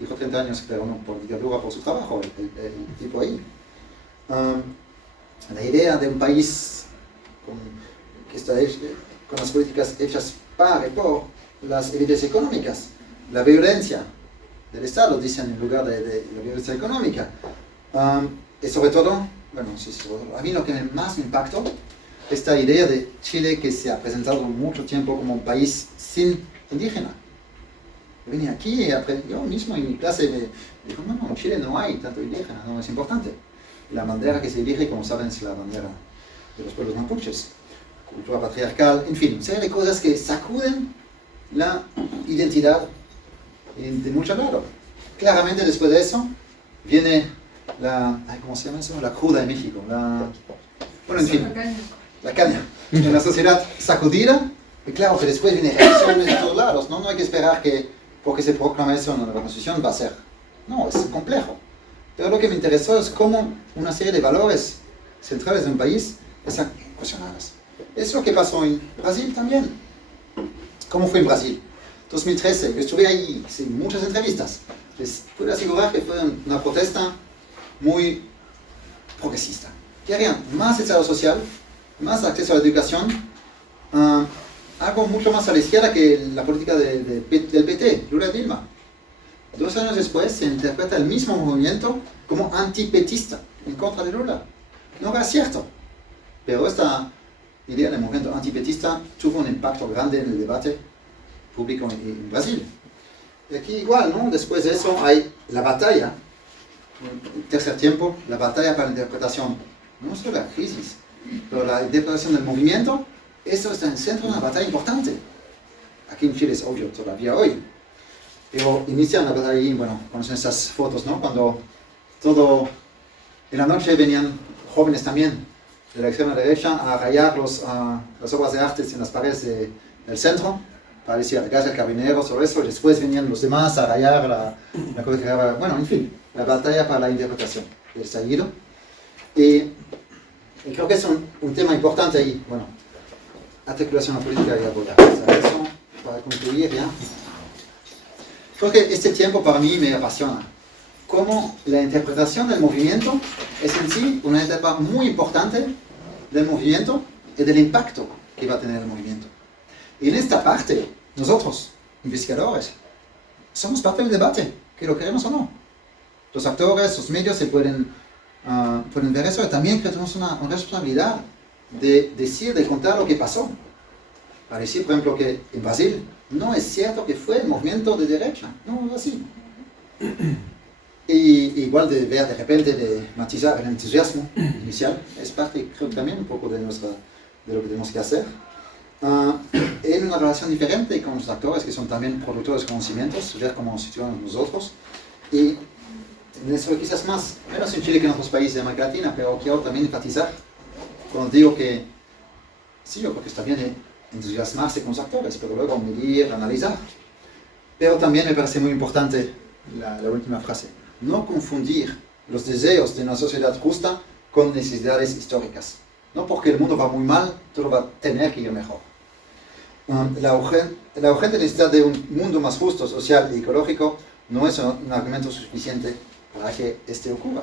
Dijo 30 años, pero no por dictadura, por su trabajo, el tipo ahí. La idea de un país que está con las políticas hechas para y por las élites económicas. La violencia del Estado, dicen, en lugar de la violencia económica. Y sobre todo, bueno, sí, a mí lo que más me impactó, esta idea de Chile que se ha presentado mucho tiempo como un país sin indígena. Yo vine aquí y yo mismo en mi clase me dijo, no, en Chile no hay tanto indígena, no es importante. La bandera que se elige, como saben, es la bandera de los pueblos mapuches. Cultura patriarcal, en fin, serie de cosas que sacuden la identidad de muchos lados. Claramente después de eso viene ¿cómo se llama eso? La cruda de México. Bueno, en fin, la caña. En la sociedad sacudida, y claro que después viene reacciones de todos lados. No hay que esperar que porque se proclama eso en la Constitución va a ser. No, es complejo. Pero lo que me interesó es cómo una serie de valores centrales de un país están cuestionadas. Es lo que pasó en Brasil también. ¿Cómo fue en Brasil? 2013, yo estuve ahí, hice muchas entrevistas. Les puedo asegurar que fue una protesta muy progresista. Querían más Estado social, más acceso a la educación, algo mucho más a la izquierda que la política del PT, Lula y Dilma. 2 años después se interpreta el mismo movimiento como antipetista, en contra de Lula. No era cierto. Pero esta idea del movimiento antipetista tuvo un impacto grande en el debate público en Brasil. Y aquí igual, ¿no? Después de eso hay la batalla, el tercer tiempo, la batalla para la interpretación, no solo la crisis, pero la interpretación del movimiento, eso está en el centro de una batalla importante. Aquí en Chile es obvio todavía hoy. Pero inician la batalla ahí, bueno, conocen esas fotos, ¿no? Cuando en la noche venían jóvenes también de la extrema derecha a rayar las obras de arte en las paredes del centro, para decir, acá es el carabinero, todo eso, y después venían los demás a rayar la cosa que era, bueno, en fin, la batalla para la interpretación del estallido. Y creo que es un tema importante ahí, bueno, articulación política y apoyar. Eso, para concluir ya. Creo que este tiempo para mí me apasiona. Cómo la interpretación del movimiento es en sí una etapa muy importante del movimiento y del impacto que va a tener el movimiento. Y en esta parte, nosotros, investigadores, somos parte del debate, que lo queremos o no. Los actores, los medios se pueden ver eso, y también que tenemos una responsabilidad de decir, de contar lo que pasó. Para decir, por ejemplo, que en Brasil no es cierto que fue el movimiento de derecha, no es así. Y igual de ver de repente, de matizar el entusiasmo inicial, es parte, creo, también un poco de lo que tenemos que hacer. En una relación diferente con los actores que son también productores de conocimientos, ver cómo nos situamos nosotros. Y en eso quizás más, menos en Chile que en otros países de América Latina, pero quiero también enfatizar cuando digo que sí, yo creo que está bien entusiasmarse con los actores, pero luego medir, analizar. Pero también me parece muy importante la última frase. No confundir los deseos de una sociedad justa con necesidades históricas. No porque el mundo va muy mal, todo va a tener que ir mejor. La urgente necesidad de un mundo más justo, social y ecológico no es un argumento suficiente para que este ocurra.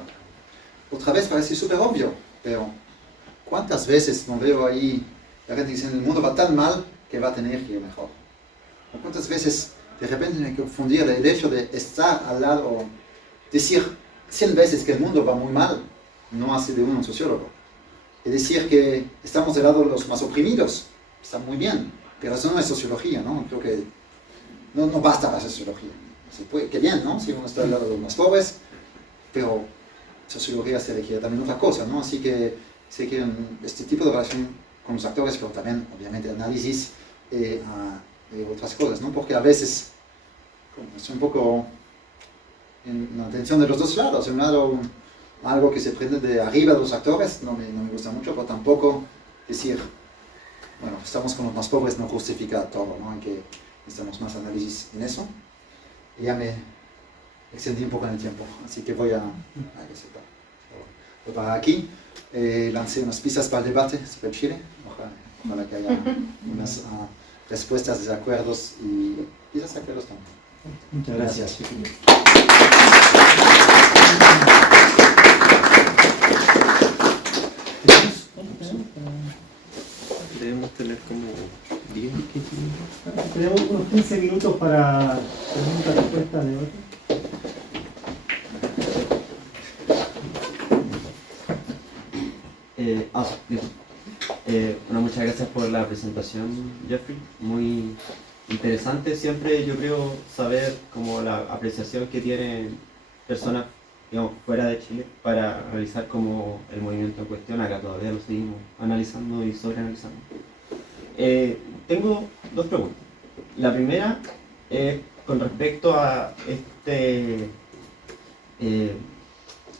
Otra vez parece súper obvio, pero ¿cuántas veces no veo ahí la gente diciendo el mundo va tan mal que va a tener que ir mejor? ¿O cuántas veces de repente hay que confundir el hecho de estar al lado o decir 100 veces que el mundo va muy mal, no hace de uno un sociólogo? Es decir que estamos del lado de los más oprimidos, está muy bien, pero eso no es sociología, ¿no? Creo que no basta la sociología. Se puede, qué bien, ¿no? Si uno está al lado de los más pobres, pero sociología se requiere también otra cosa, ¿no? Así que se quiere este tipo de relación con los actores, pero también, obviamente, análisis de otras cosas, ¿no? Porque a veces es un poco en la atención de los dos lados. De un lado, algo que se prende de arriba de los actores, no me gusta mucho, pero tampoco decir, bueno, estamos con los más pobres no justifica todo, ¿no? Hay que necesitamos más análisis en eso. Y ya me extendí un poco en el tiempo, así que voy a que sepa. Voy para aquí, lancé unas pistas para el debate sobre Chile, ojalá que haya unas respuestas, desacuerdos y desacuerdos también. Muchas gracias. Debemos tener como 10, 15 minutos. Tenemos unos 15 minutos para preguntas, respuestas, debate. Bien. Bueno, muchas gracias por la presentación, Jeffrey. Muy interesante siempre, yo creo, saber como la apreciación que tienen personas, digamos, fuera de Chile para realizar como el movimiento en cuestión. Acá todavía lo seguimos analizando y sobreanalizando. Tengo dos preguntas. La primera es con respecto a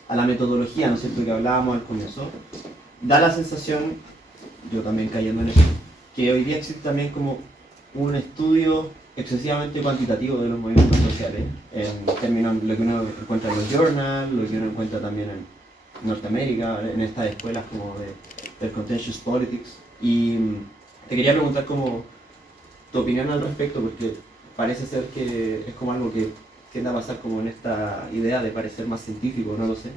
a la metodología, ¿no es cierto?, que hablábamos al comienzo. Da la sensación, yo también cayendo en eso, que hoy día existe también como un estudio excesivamente cuantitativo de los movimientos sociales, en términos de lo que uno encuentra en los journals, lo que uno encuentra también en Norteamérica, en estas escuelas como del Contentious Politics. Y te quería preguntar como tu opinión al respecto, porque parece ser que es como algo que tiende a pasar como en esta idea de parecer más científico, no lo sé,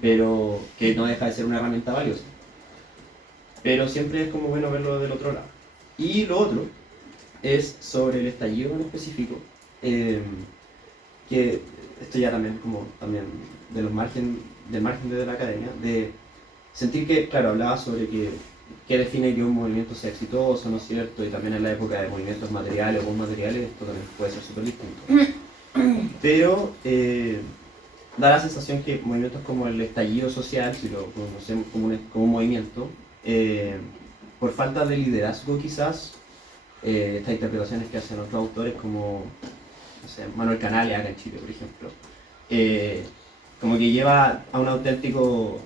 pero que no deja de ser una herramienta valiosa. Pero siempre es como bueno verlo del otro lado. Y lo otro es sobre el estallido en específico, que esto ya también como también del margen de la academia, de sentir que, claro, hablaba sobre qué define que un movimiento sea exitoso, ¿no es cierto? Y también en la época de movimientos materiales o materiales, esto también puede ser súper distinto. Pero da la sensación que movimientos como el estallido social, si lo conocemos como un movimiento, por falta de liderazgo quizás, estas interpretaciones que hacen otros autores como, no sé, Manuel Canales acá en Chile, por ejemplo, como que lleva a un auténtico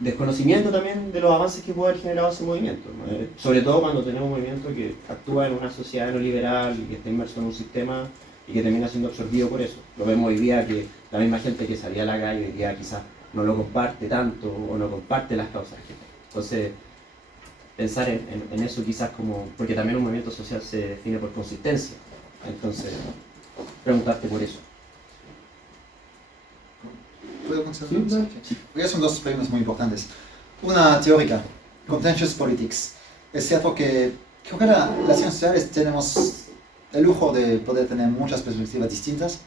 desconocimiento también de los avances que puede haber generado ese movimiento, ¿no? Sobre todo cuando tenemos un movimiento que actúa en una sociedad neoliberal y que está inmerso en un sistema y que termina siendo absorbido por eso. Lo vemos hoy día que la misma gente que salía a la calle hoy día quizás no lo comparte tanto o no comparte las causas. Entonces, pensar en eso quizás como, porque también un movimiento social se define por consistencia. Entonces, preguntarte por eso. ¿Puedo contestar? Sí, claro. Porque son dos preguntas muy importantes. Una teórica, Contentious Politics. Es cierto que creo que las ciencias sociales tenemos el lujo de poder tener muchas perspectivas distintas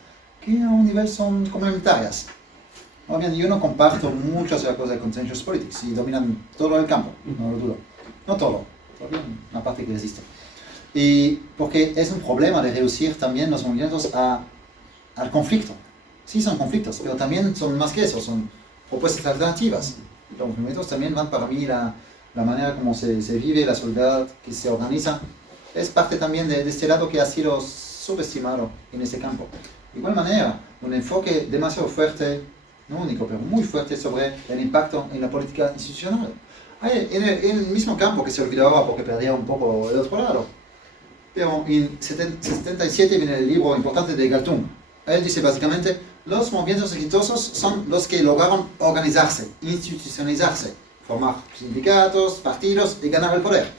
que a un nivel son complementarias. Ahora bien, yo no comparto muchas de las cosas de Contentious Politics y dominan todo el campo, no lo dudo. No todo, todavía una parte que existe. Y porque es un problema de reducir también los movimientos al conflicto. Sí son conflictos, pero también son más que eso, son propuestas alternativas. Los movimientos también van para mí la manera como se vive, la sociedad que se organiza. Es parte también de este lado que ha sido subestimado en este campo. De igual manera, un enfoque demasiado fuerte, no único, pero muy fuerte sobre el impacto en la política institucional. Hay en el mismo campo que se olvidaba porque perdía un poco el otro lado. Pero en 77 viene el libro importante de Galtung. Él dice básicamente, los movimientos exitosos son los que lograron organizarse, institucionalizarse, formar sindicatos, partidos y ganar el poder.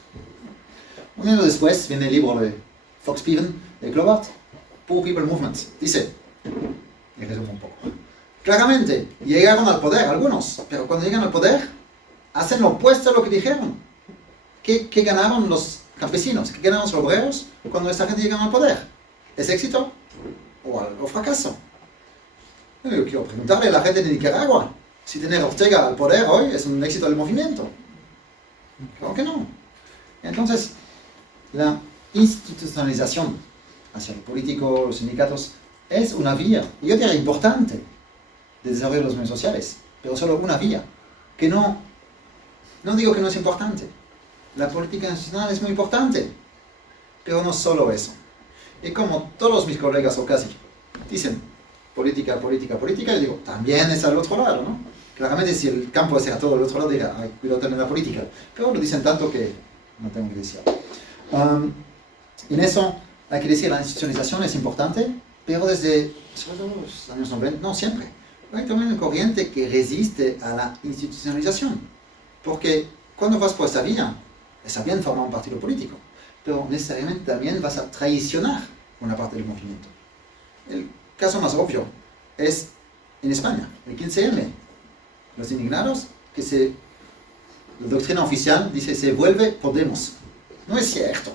Un año después viene el libro de Fox Piven, de Clovart, Poor People Movement. Dice, y resumo un poco, claramente llegaron al poder algunos, pero cuando llegan al poder, hacen lo opuesto a lo que dijeron. ¿Qué ganaron los campesinos? ¿Qué ganaron los obreros cuando esta gente llega al poder? ¿Es éxito o fracaso? Yo quiero preguntarle a la gente de Nicaragua si tener a Ortega al poder hoy es un éxito del movimiento. Claro que no. Entonces, la institucionalización hacia lo político, los sindicatos, es una vía, yo diría importante, de desarrollo de los medios sociales, pero solo una vía, que no digo que no es importante. La política nacional es muy importante, pero no solo eso. Y como todos mis colegas, o casi, dicen política, política, política, yo digo, también es al otro lado, ¿no? Claramente si el campo es a todo el otro lado, diga, ay, cuidado también la política. Pero lo dicen tanto que no tengo que decir. En eso hay que decir, la institucionalización es importante, pero desde, sobre todo los años 90, no siempre. Hay también una corriente que resiste a la institucionalización. Porque cuando vas por esta vía, está bien formar un partido político, pero necesariamente también vas a traicionar una parte del movimiento. El caso más obvio es en España, el 15M. Los indignados, la doctrina oficial dice se vuelve Podemos. No es cierto.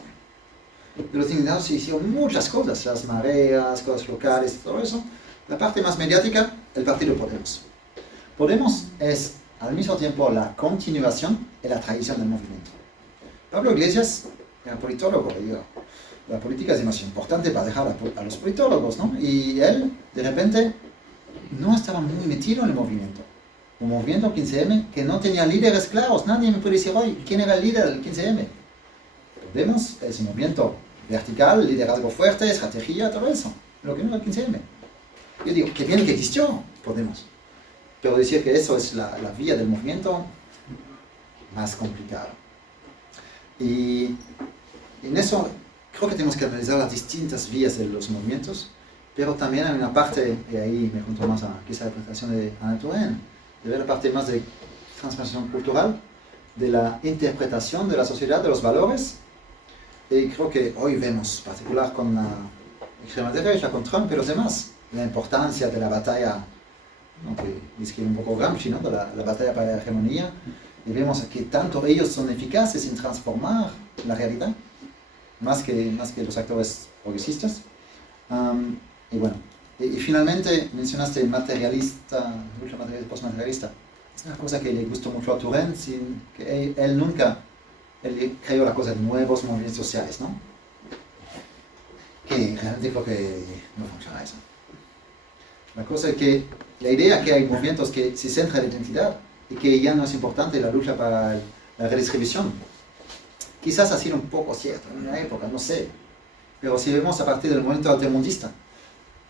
De los indignados se hicieron muchas cosas, las mareas, cosas locales, todo eso. La parte más mediática, el partido Podemos. Podemos es al mismo tiempo la continuación y la traición del movimiento. Pablo Iglesias era politólogo, y la política es demasiado importante para dejar a los politólogos, ¿no? Y él, de repente, no estaba muy metido en el movimiento. Un movimiento 15M que no tenía líderes claros. Nadie me puede decir hoy quién era el líder del 15M. Podemos es un movimiento vertical, liderazgo fuerte, estrategia, todo eso. Lo que no era el 15M. Yo digo, qué bien que existió Podemos. Pero decir que eso es la vía del movimiento, más complicado. Y en eso creo que tenemos que analizar las distintas vías de los movimientos, pero también hay una parte, y ahí me junto más a quizá la presentación de Ana Turén, de ver la parte más de transformación cultural, de la interpretación de la sociedad, de los valores, y creo que hoy vemos, en particular con la extrema derecha, con Trump y los demás, la importancia de la batalla, ¿no? Que describe un poco Gramsci, ¿no? De la batalla para la hegemonía, y vemos que tanto ellos son eficaces en transformar la realidad, más que los actores progresistas. Y bueno, y finalmente mencionaste materialista, lucha materialista, postmaterialista. Es una cosa que le gustó mucho a Turén, sin que él nunca creó la cosa de nuevos movimientos sociales, ¿no? Que realmente creo que no funciona eso. La cosa es que la idea que hay movimientos que se centran en la identidad y que ya no es importante la lucha para la redistribución. Quizás ha sido un poco cierto en una época, no sé. Pero si vemos a partir del movimiento altermundista,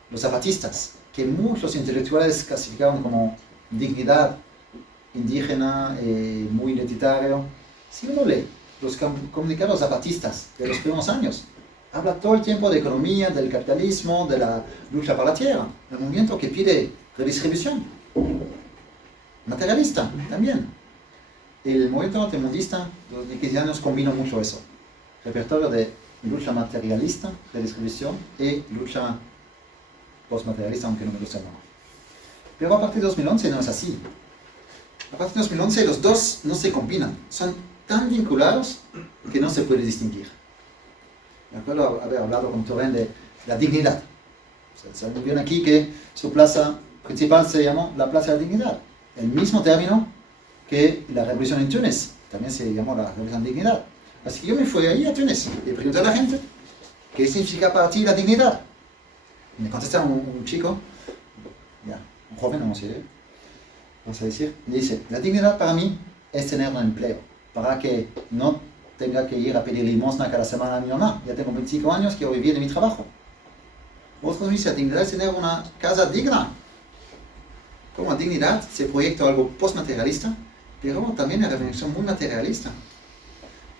los zapatistas, que muchos intelectuales clasificaron como dignidad indígena, muy identitario, si uno lee los comunicados zapatistas de los primeros años, habla todo el tiempo de economía, del capitalismo, de la lucha por la tierra, el movimiento que pide redistribución. Materialista también. El movimiento altermundista, los niquesianos combinó mucho eso. Repertorio de lucha materialista, redistribución y lucha postmaterialista, aunque no me gusta el nombre. Pero a partir de 2011 no es así. A partir de 2011 los dos no se combinan. Son tan vinculados que no se puede distinguir. Me acuerdo haber hablado con Turén de la dignidad. Saben muy bien aquí que su plaza principal se llamó la Plaza de la Dignidad. El mismo término que la revolución en Túnez. También se llamó la revolución de dignidad. Así que yo me fui ahí a Túnez y pregunté a la gente ¿qué significa para ti la dignidad? Y me contesta un chico, ya, un joven, vamos a decir, me dice, la dignidad para mí es tener un empleo, para que no tenga que ir a pedir limosna cada semana a mi mamá. Ya tengo 25 años, quiero vivir de mi trabajo. Otros me dicen, la dignidad es tener una casa digna. Como dignidad se proyecta algo postmaterialista, pero también una reflexión muy materialista.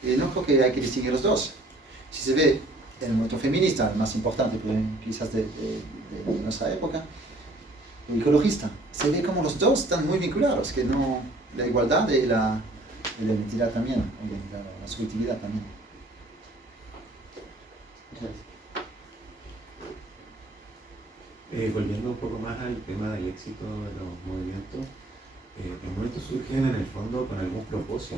Y no creo que hay que distinguir los dos. Si se ve el movimiento feminista, el más importante quizás de nuestra época, el ecologista, se ve como los dos están muy vinculados, que no la igualdad y la identidad también, la subjetividad también. Volviendo un poco más al tema del éxito de los movimientos surgen en el fondo con algún propósito.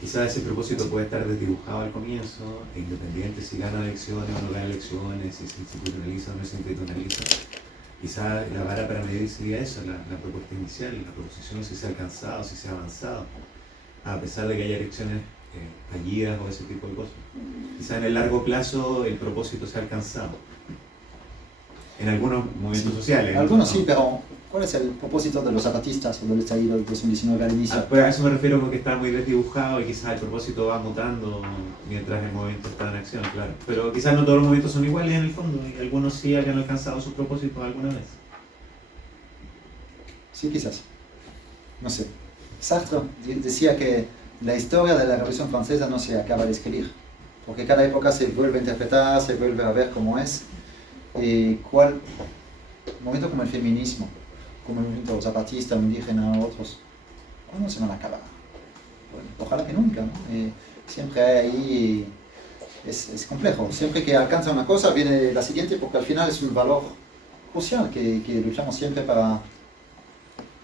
Quizás ese propósito puede estar desdibujado al comienzo, e independiente si gana elecciones o no gana elecciones, si se institucionaliza o no se institucionaliza. Quizás la vara para medir sería eso, la propuesta inicial, la proposición, si se ha alcanzado, si se ha avanzado. A pesar de que haya elecciones fallidas o ese tipo de cosas. Quizá en el largo plazo el propósito se ha alcanzado. En algunos movimientos sociales. Algunos ¿no? sí, pero ¿cuál es el propósito de los zapatistas o del estallido del 2019 al inicio? Pues a eso me refiero porque está muy desdibujado y quizás el propósito va mutando mientras el movimiento está en acción, claro. Pero quizás no todos los movimientos son iguales en el fondo y algunos sí hayan alcanzado sus propósitos alguna vez. Sí, quizás. No sé. Sartre decía que la historia de la Revolución Francesa no se acaba de escribir, porque cada época se vuelve a interpretar, se vuelve a ver cómo es. Un movimiento como el feminismo, como el movimiento zapatista, indígena, otros, ¿cuándo se van a acabar? Bueno, ojalá que nunca, ¿no? Siempre hay ahí, es complejo. Siempre que alcanza una cosa viene la siguiente, porque al final es un valor crucial que luchamos siempre para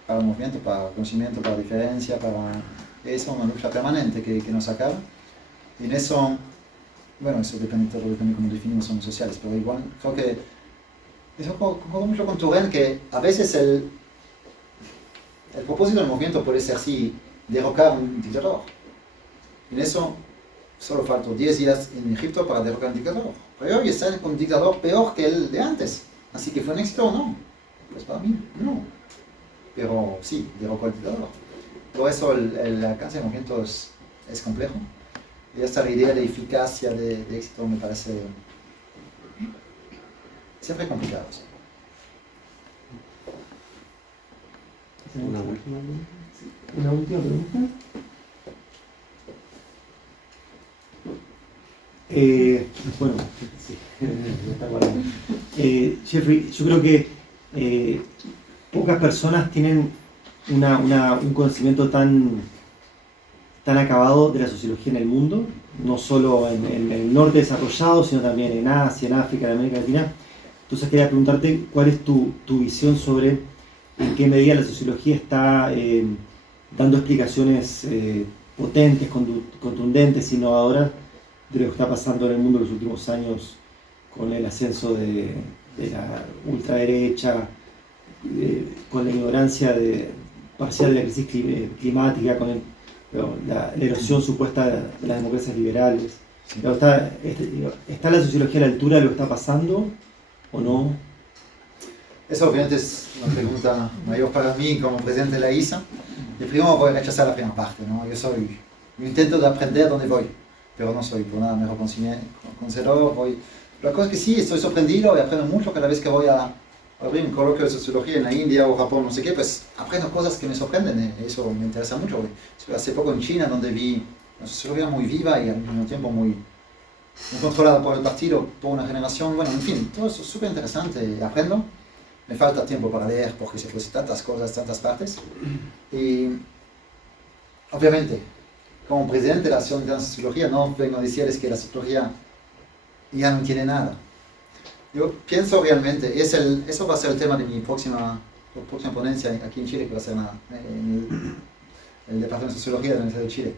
el movimiento, para el conocimiento, para la diferencia, para eso, una lucha permanente que nos acaba. Y en eso, bueno, eso depende cómo definimos somos sociales, pero igual creo que eso concuerdo mucho con Turén, que a veces el propósito del movimiento puede ser sí, derrocar un dictador. En eso solo faltó 10 días en Egipto para derrocar un dictador. Pero hoy está con un dictador peor que el de antes. Así que fue un éxito o no. Pues para mí, no. Pero sí, derrocó al dictador. Por eso el alcance del movimiento es complejo. Y esta la idea de eficacia, de éxito, me parece siempre complicado. ¿Sí? Una última pregunta. Una última pregunta. Bueno, sí, está guardado. Jeffrey, yo creo que pocas personas tienen un conocimiento tan acabado de la sociología en el mundo, no solo en el norte desarrollado, sino también en Asia, en África, en América Latina. Entonces quería preguntarte cuál es tu visión sobre en qué medida la sociología está dando explicaciones potentes, contundentes, innovadoras de lo que está pasando en el mundo en los últimos años con el ascenso de la ultraderecha, con la ignorancia parcial de la crisis climática, con la erosión supuesta de las democracias liberales. Sí. ¿Está la sociología a la altura de lo que está pasando o no? Eso obviamente es una pregunta mayor para mí como presidente de la ISA. Y primero voy a rechazar la primera parte, ¿no? Yo intento de aprender donde voy, pero no soy por nada mejor conocedor. La cosa es que sí, estoy sorprendido y aprendo mucho cada vez que voy a abrir un coloquio de sociología en la India o Japón, no sé qué, pues aprendo cosas que me sorprenden, eso me interesa mucho. Estuve hace poco en China, donde vi una sociología muy viva y al mismo tiempo muy controlada por el partido, por una generación. Bueno, en fin, todo eso es súper interesante, aprendo. Me falta tiempo para leer porque se puede tantas cosas, tantas partes. Y obviamente, como presidente de la Asociación de Sociología, no vengo a decirles que la sociología ya no tiene nada. Yo pienso realmente, eso va a ser el tema de mi próxima ponencia aquí en Chile, que va a ser en el Departamento de Sociología de la Universidad de Chile.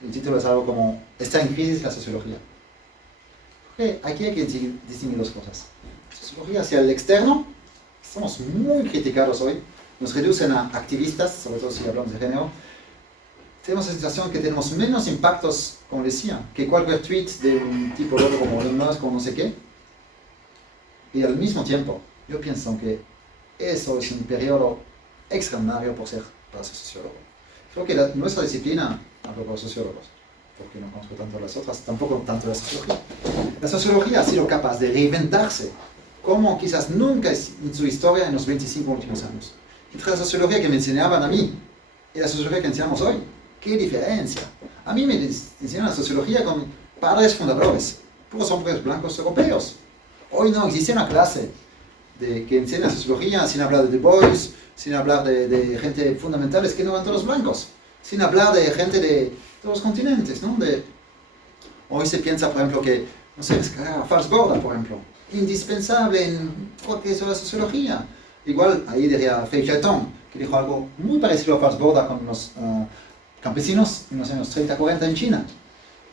El título es algo como, ¿está en crisis la sociología? Porque aquí hay que distinguir dos cosas. Sociología hacia el externo, somos muy criticados hoy, nos reducen a activistas, sobre todo si hablamos de género. Tenemos la sensación que tenemos menos impactos, como decía, que cualquier tweet de un tipo loco como Elon Musk o no sé qué. Y al mismo tiempo, yo pienso que eso es un periodo extraordinario para ser sociólogo. Creo que nuestra disciplina, hablo por sociólogos, porque no conozco tanto las otras, tampoco tanto la sociología. La sociología ha sido capaz de reinventarse como quizás nunca en su historia en los 25 últimos años. Entre la sociología que me enseñaban a mí y la sociología que enseñamos hoy, ¿qué diferencia? A mí me enseñaron la sociología con padres fundadores, puros hombres blancos europeos. Hoy no existe una clase que enseña sociología sin hablar de Du Bois, sin hablar de gente fundamentales que no eran todos blancos, sin hablar de gente de todos los continentes, ¿no? Hoy se piensa, por ejemplo, que, no sé, Falsborda, por ejemplo, indispensable en cualquier sobre la sociología. Igual, ahí diría Feuilleton, que dijo algo muy parecido a Falsborda con los campesinos en los años 30-40 en China.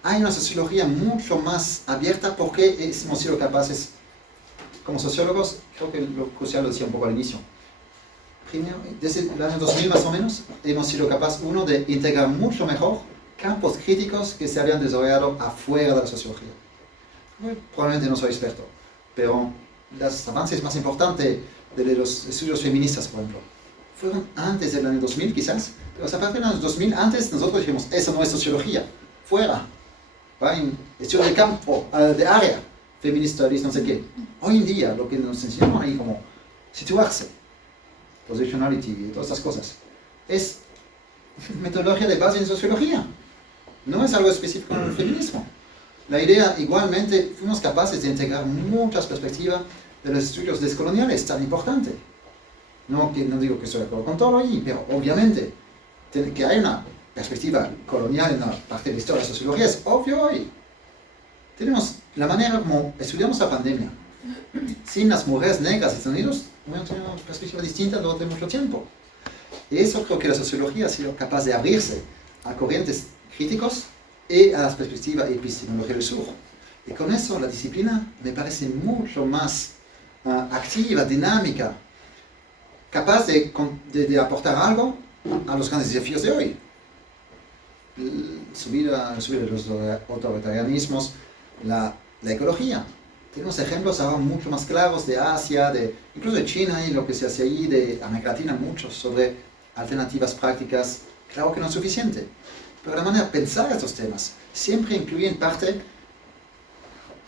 Hay una sociología mucho más abierta porque hemos sido capaces, como sociólogos, creo que lo crucial lo decía un poco al inicio. Primero, desde el año 2000 más o menos, hemos sido capaces, uno, de integrar mucho mejor campos críticos que se habían desarrollado afuera de la sociología. Probablemente no soy experto, pero los avances más importantes de los estudios feministas, por ejemplo, fueron antes del año 2000 quizás, pero a partir del año 2000, antes nosotros dijimos, eso no es sociología, fuera, ¿va? En estudio de campo, de área, feminista, no sé qué. Hoy en día lo que nos enseñaron ahí como situarse, positionality y todas estas cosas, es metodología de base en sociología, no es algo específico en el feminismo. La idea, igualmente, fuimos capaces de integrar muchas perspectivas de los estudios descoloniales, tan importante. No digo que estoy de acuerdo con todo ahí, pero obviamente que hay una perspectiva colonial en la parte de la historia de la sociología es obvio hoy. Tenemos la manera como estudiamos la pandemia. Sin las mujeres negras de Estados Unidos, hemos tenido una perspectiva distinta durante mucho tiempo. Y eso creo que la sociología ha sido capaz de abrirse a corrientes críticos y a la perspectiva epistemológica del sur. Y con eso la disciplina me parece mucho más activa, dinámica, capaz de aportar algo a los grandes desafíos de hoy. Subir de los autoritarianismos, la ecología. Tenemos ejemplos ahora mucho más claros de Asia, incluso de China y lo que se hace ahí, de América Latina, muchos sobre alternativas prácticas. Claro que no es suficiente, pero la manera de pensar estos temas siempre incluyen partes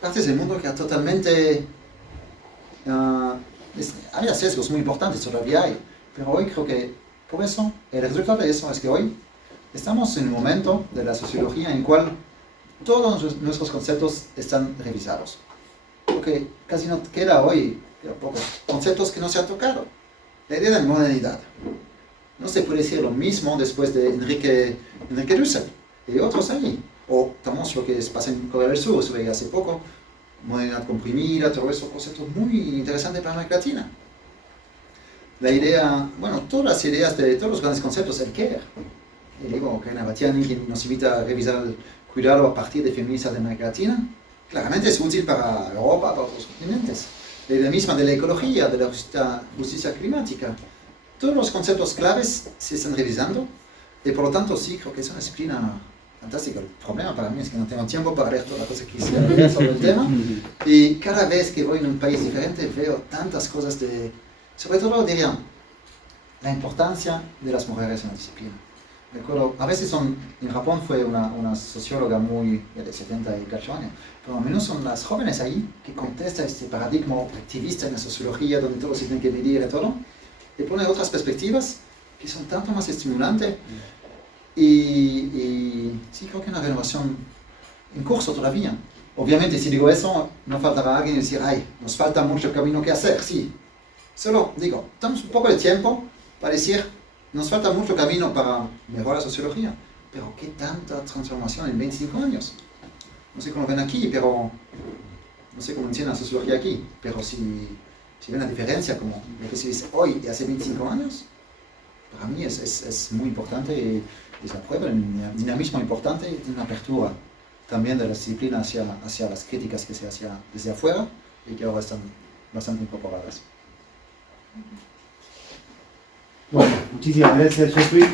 del mundo que totalmente... había sesgos muy importantes, todavía hay, pero hoy creo que por eso, el resultado de eso es que hoy estamos en un momento de la sociología en el cual todos nuestros conceptos están revisados. Porque casi no queda hoy pocos conceptos que no se han tocado. La idea de la modernidad. No se puede decir lo mismo después de Enrique Dussel y otros ahí. O tomamos lo que pasa en Corea del Sur, se veía hace poco, modernidad comprimida, todo eso, conceptos muy interesantes para América Latina. La idea, bueno, todas las ideas de todos los grandes conceptos, el care. El libro Karina Batiani, que nos invita a revisar el cuidado a partir de feministas de América Latina, claramente es útil para Europa, para otros continentes. La idea misma de la ecología, de la justicia climática. Todos los conceptos claves se están revisando y por lo tanto sí creo que es una disciplina fantástica. El problema para mí es que no tengo tiempo para leer todas las cosas que quisiera leer sobre el tema y cada vez que voy en un país diferente veo tantas cosas sobre todo diría la importancia de las mujeres en la disciplina. Recuerdo, a veces en Japón fue una socióloga muy de 78 años, pero al menos son las jóvenes ahí que contestan este paradigma activista en la sociología donde todo se tiene que medir y todo, y pone otras perspectivas que son tanto más estimulantes y sí creo que una renovación en curso todavía. Obviamente si digo eso, no faltará alguien y decir, ay, nos falta mucho camino que hacer, sí. Solo digo, damos un poco de tiempo para decir, nos falta mucho camino para mejorar la sociología, pero ¿qué tanta transformación en 25 años? No sé cómo ven aquí, pero no sé cómo entienden la sociología aquí, pero si ven la diferencia como lo que se dice hoy y hace 25 años, para mí es muy importante y es la prueba de un dinamismo importante y de una apertura también de la disciplina hacia las críticas que se hacían desde afuera y que ahora están bastante incorporadas. Bueno, muchísimas gracias, Jeffrey.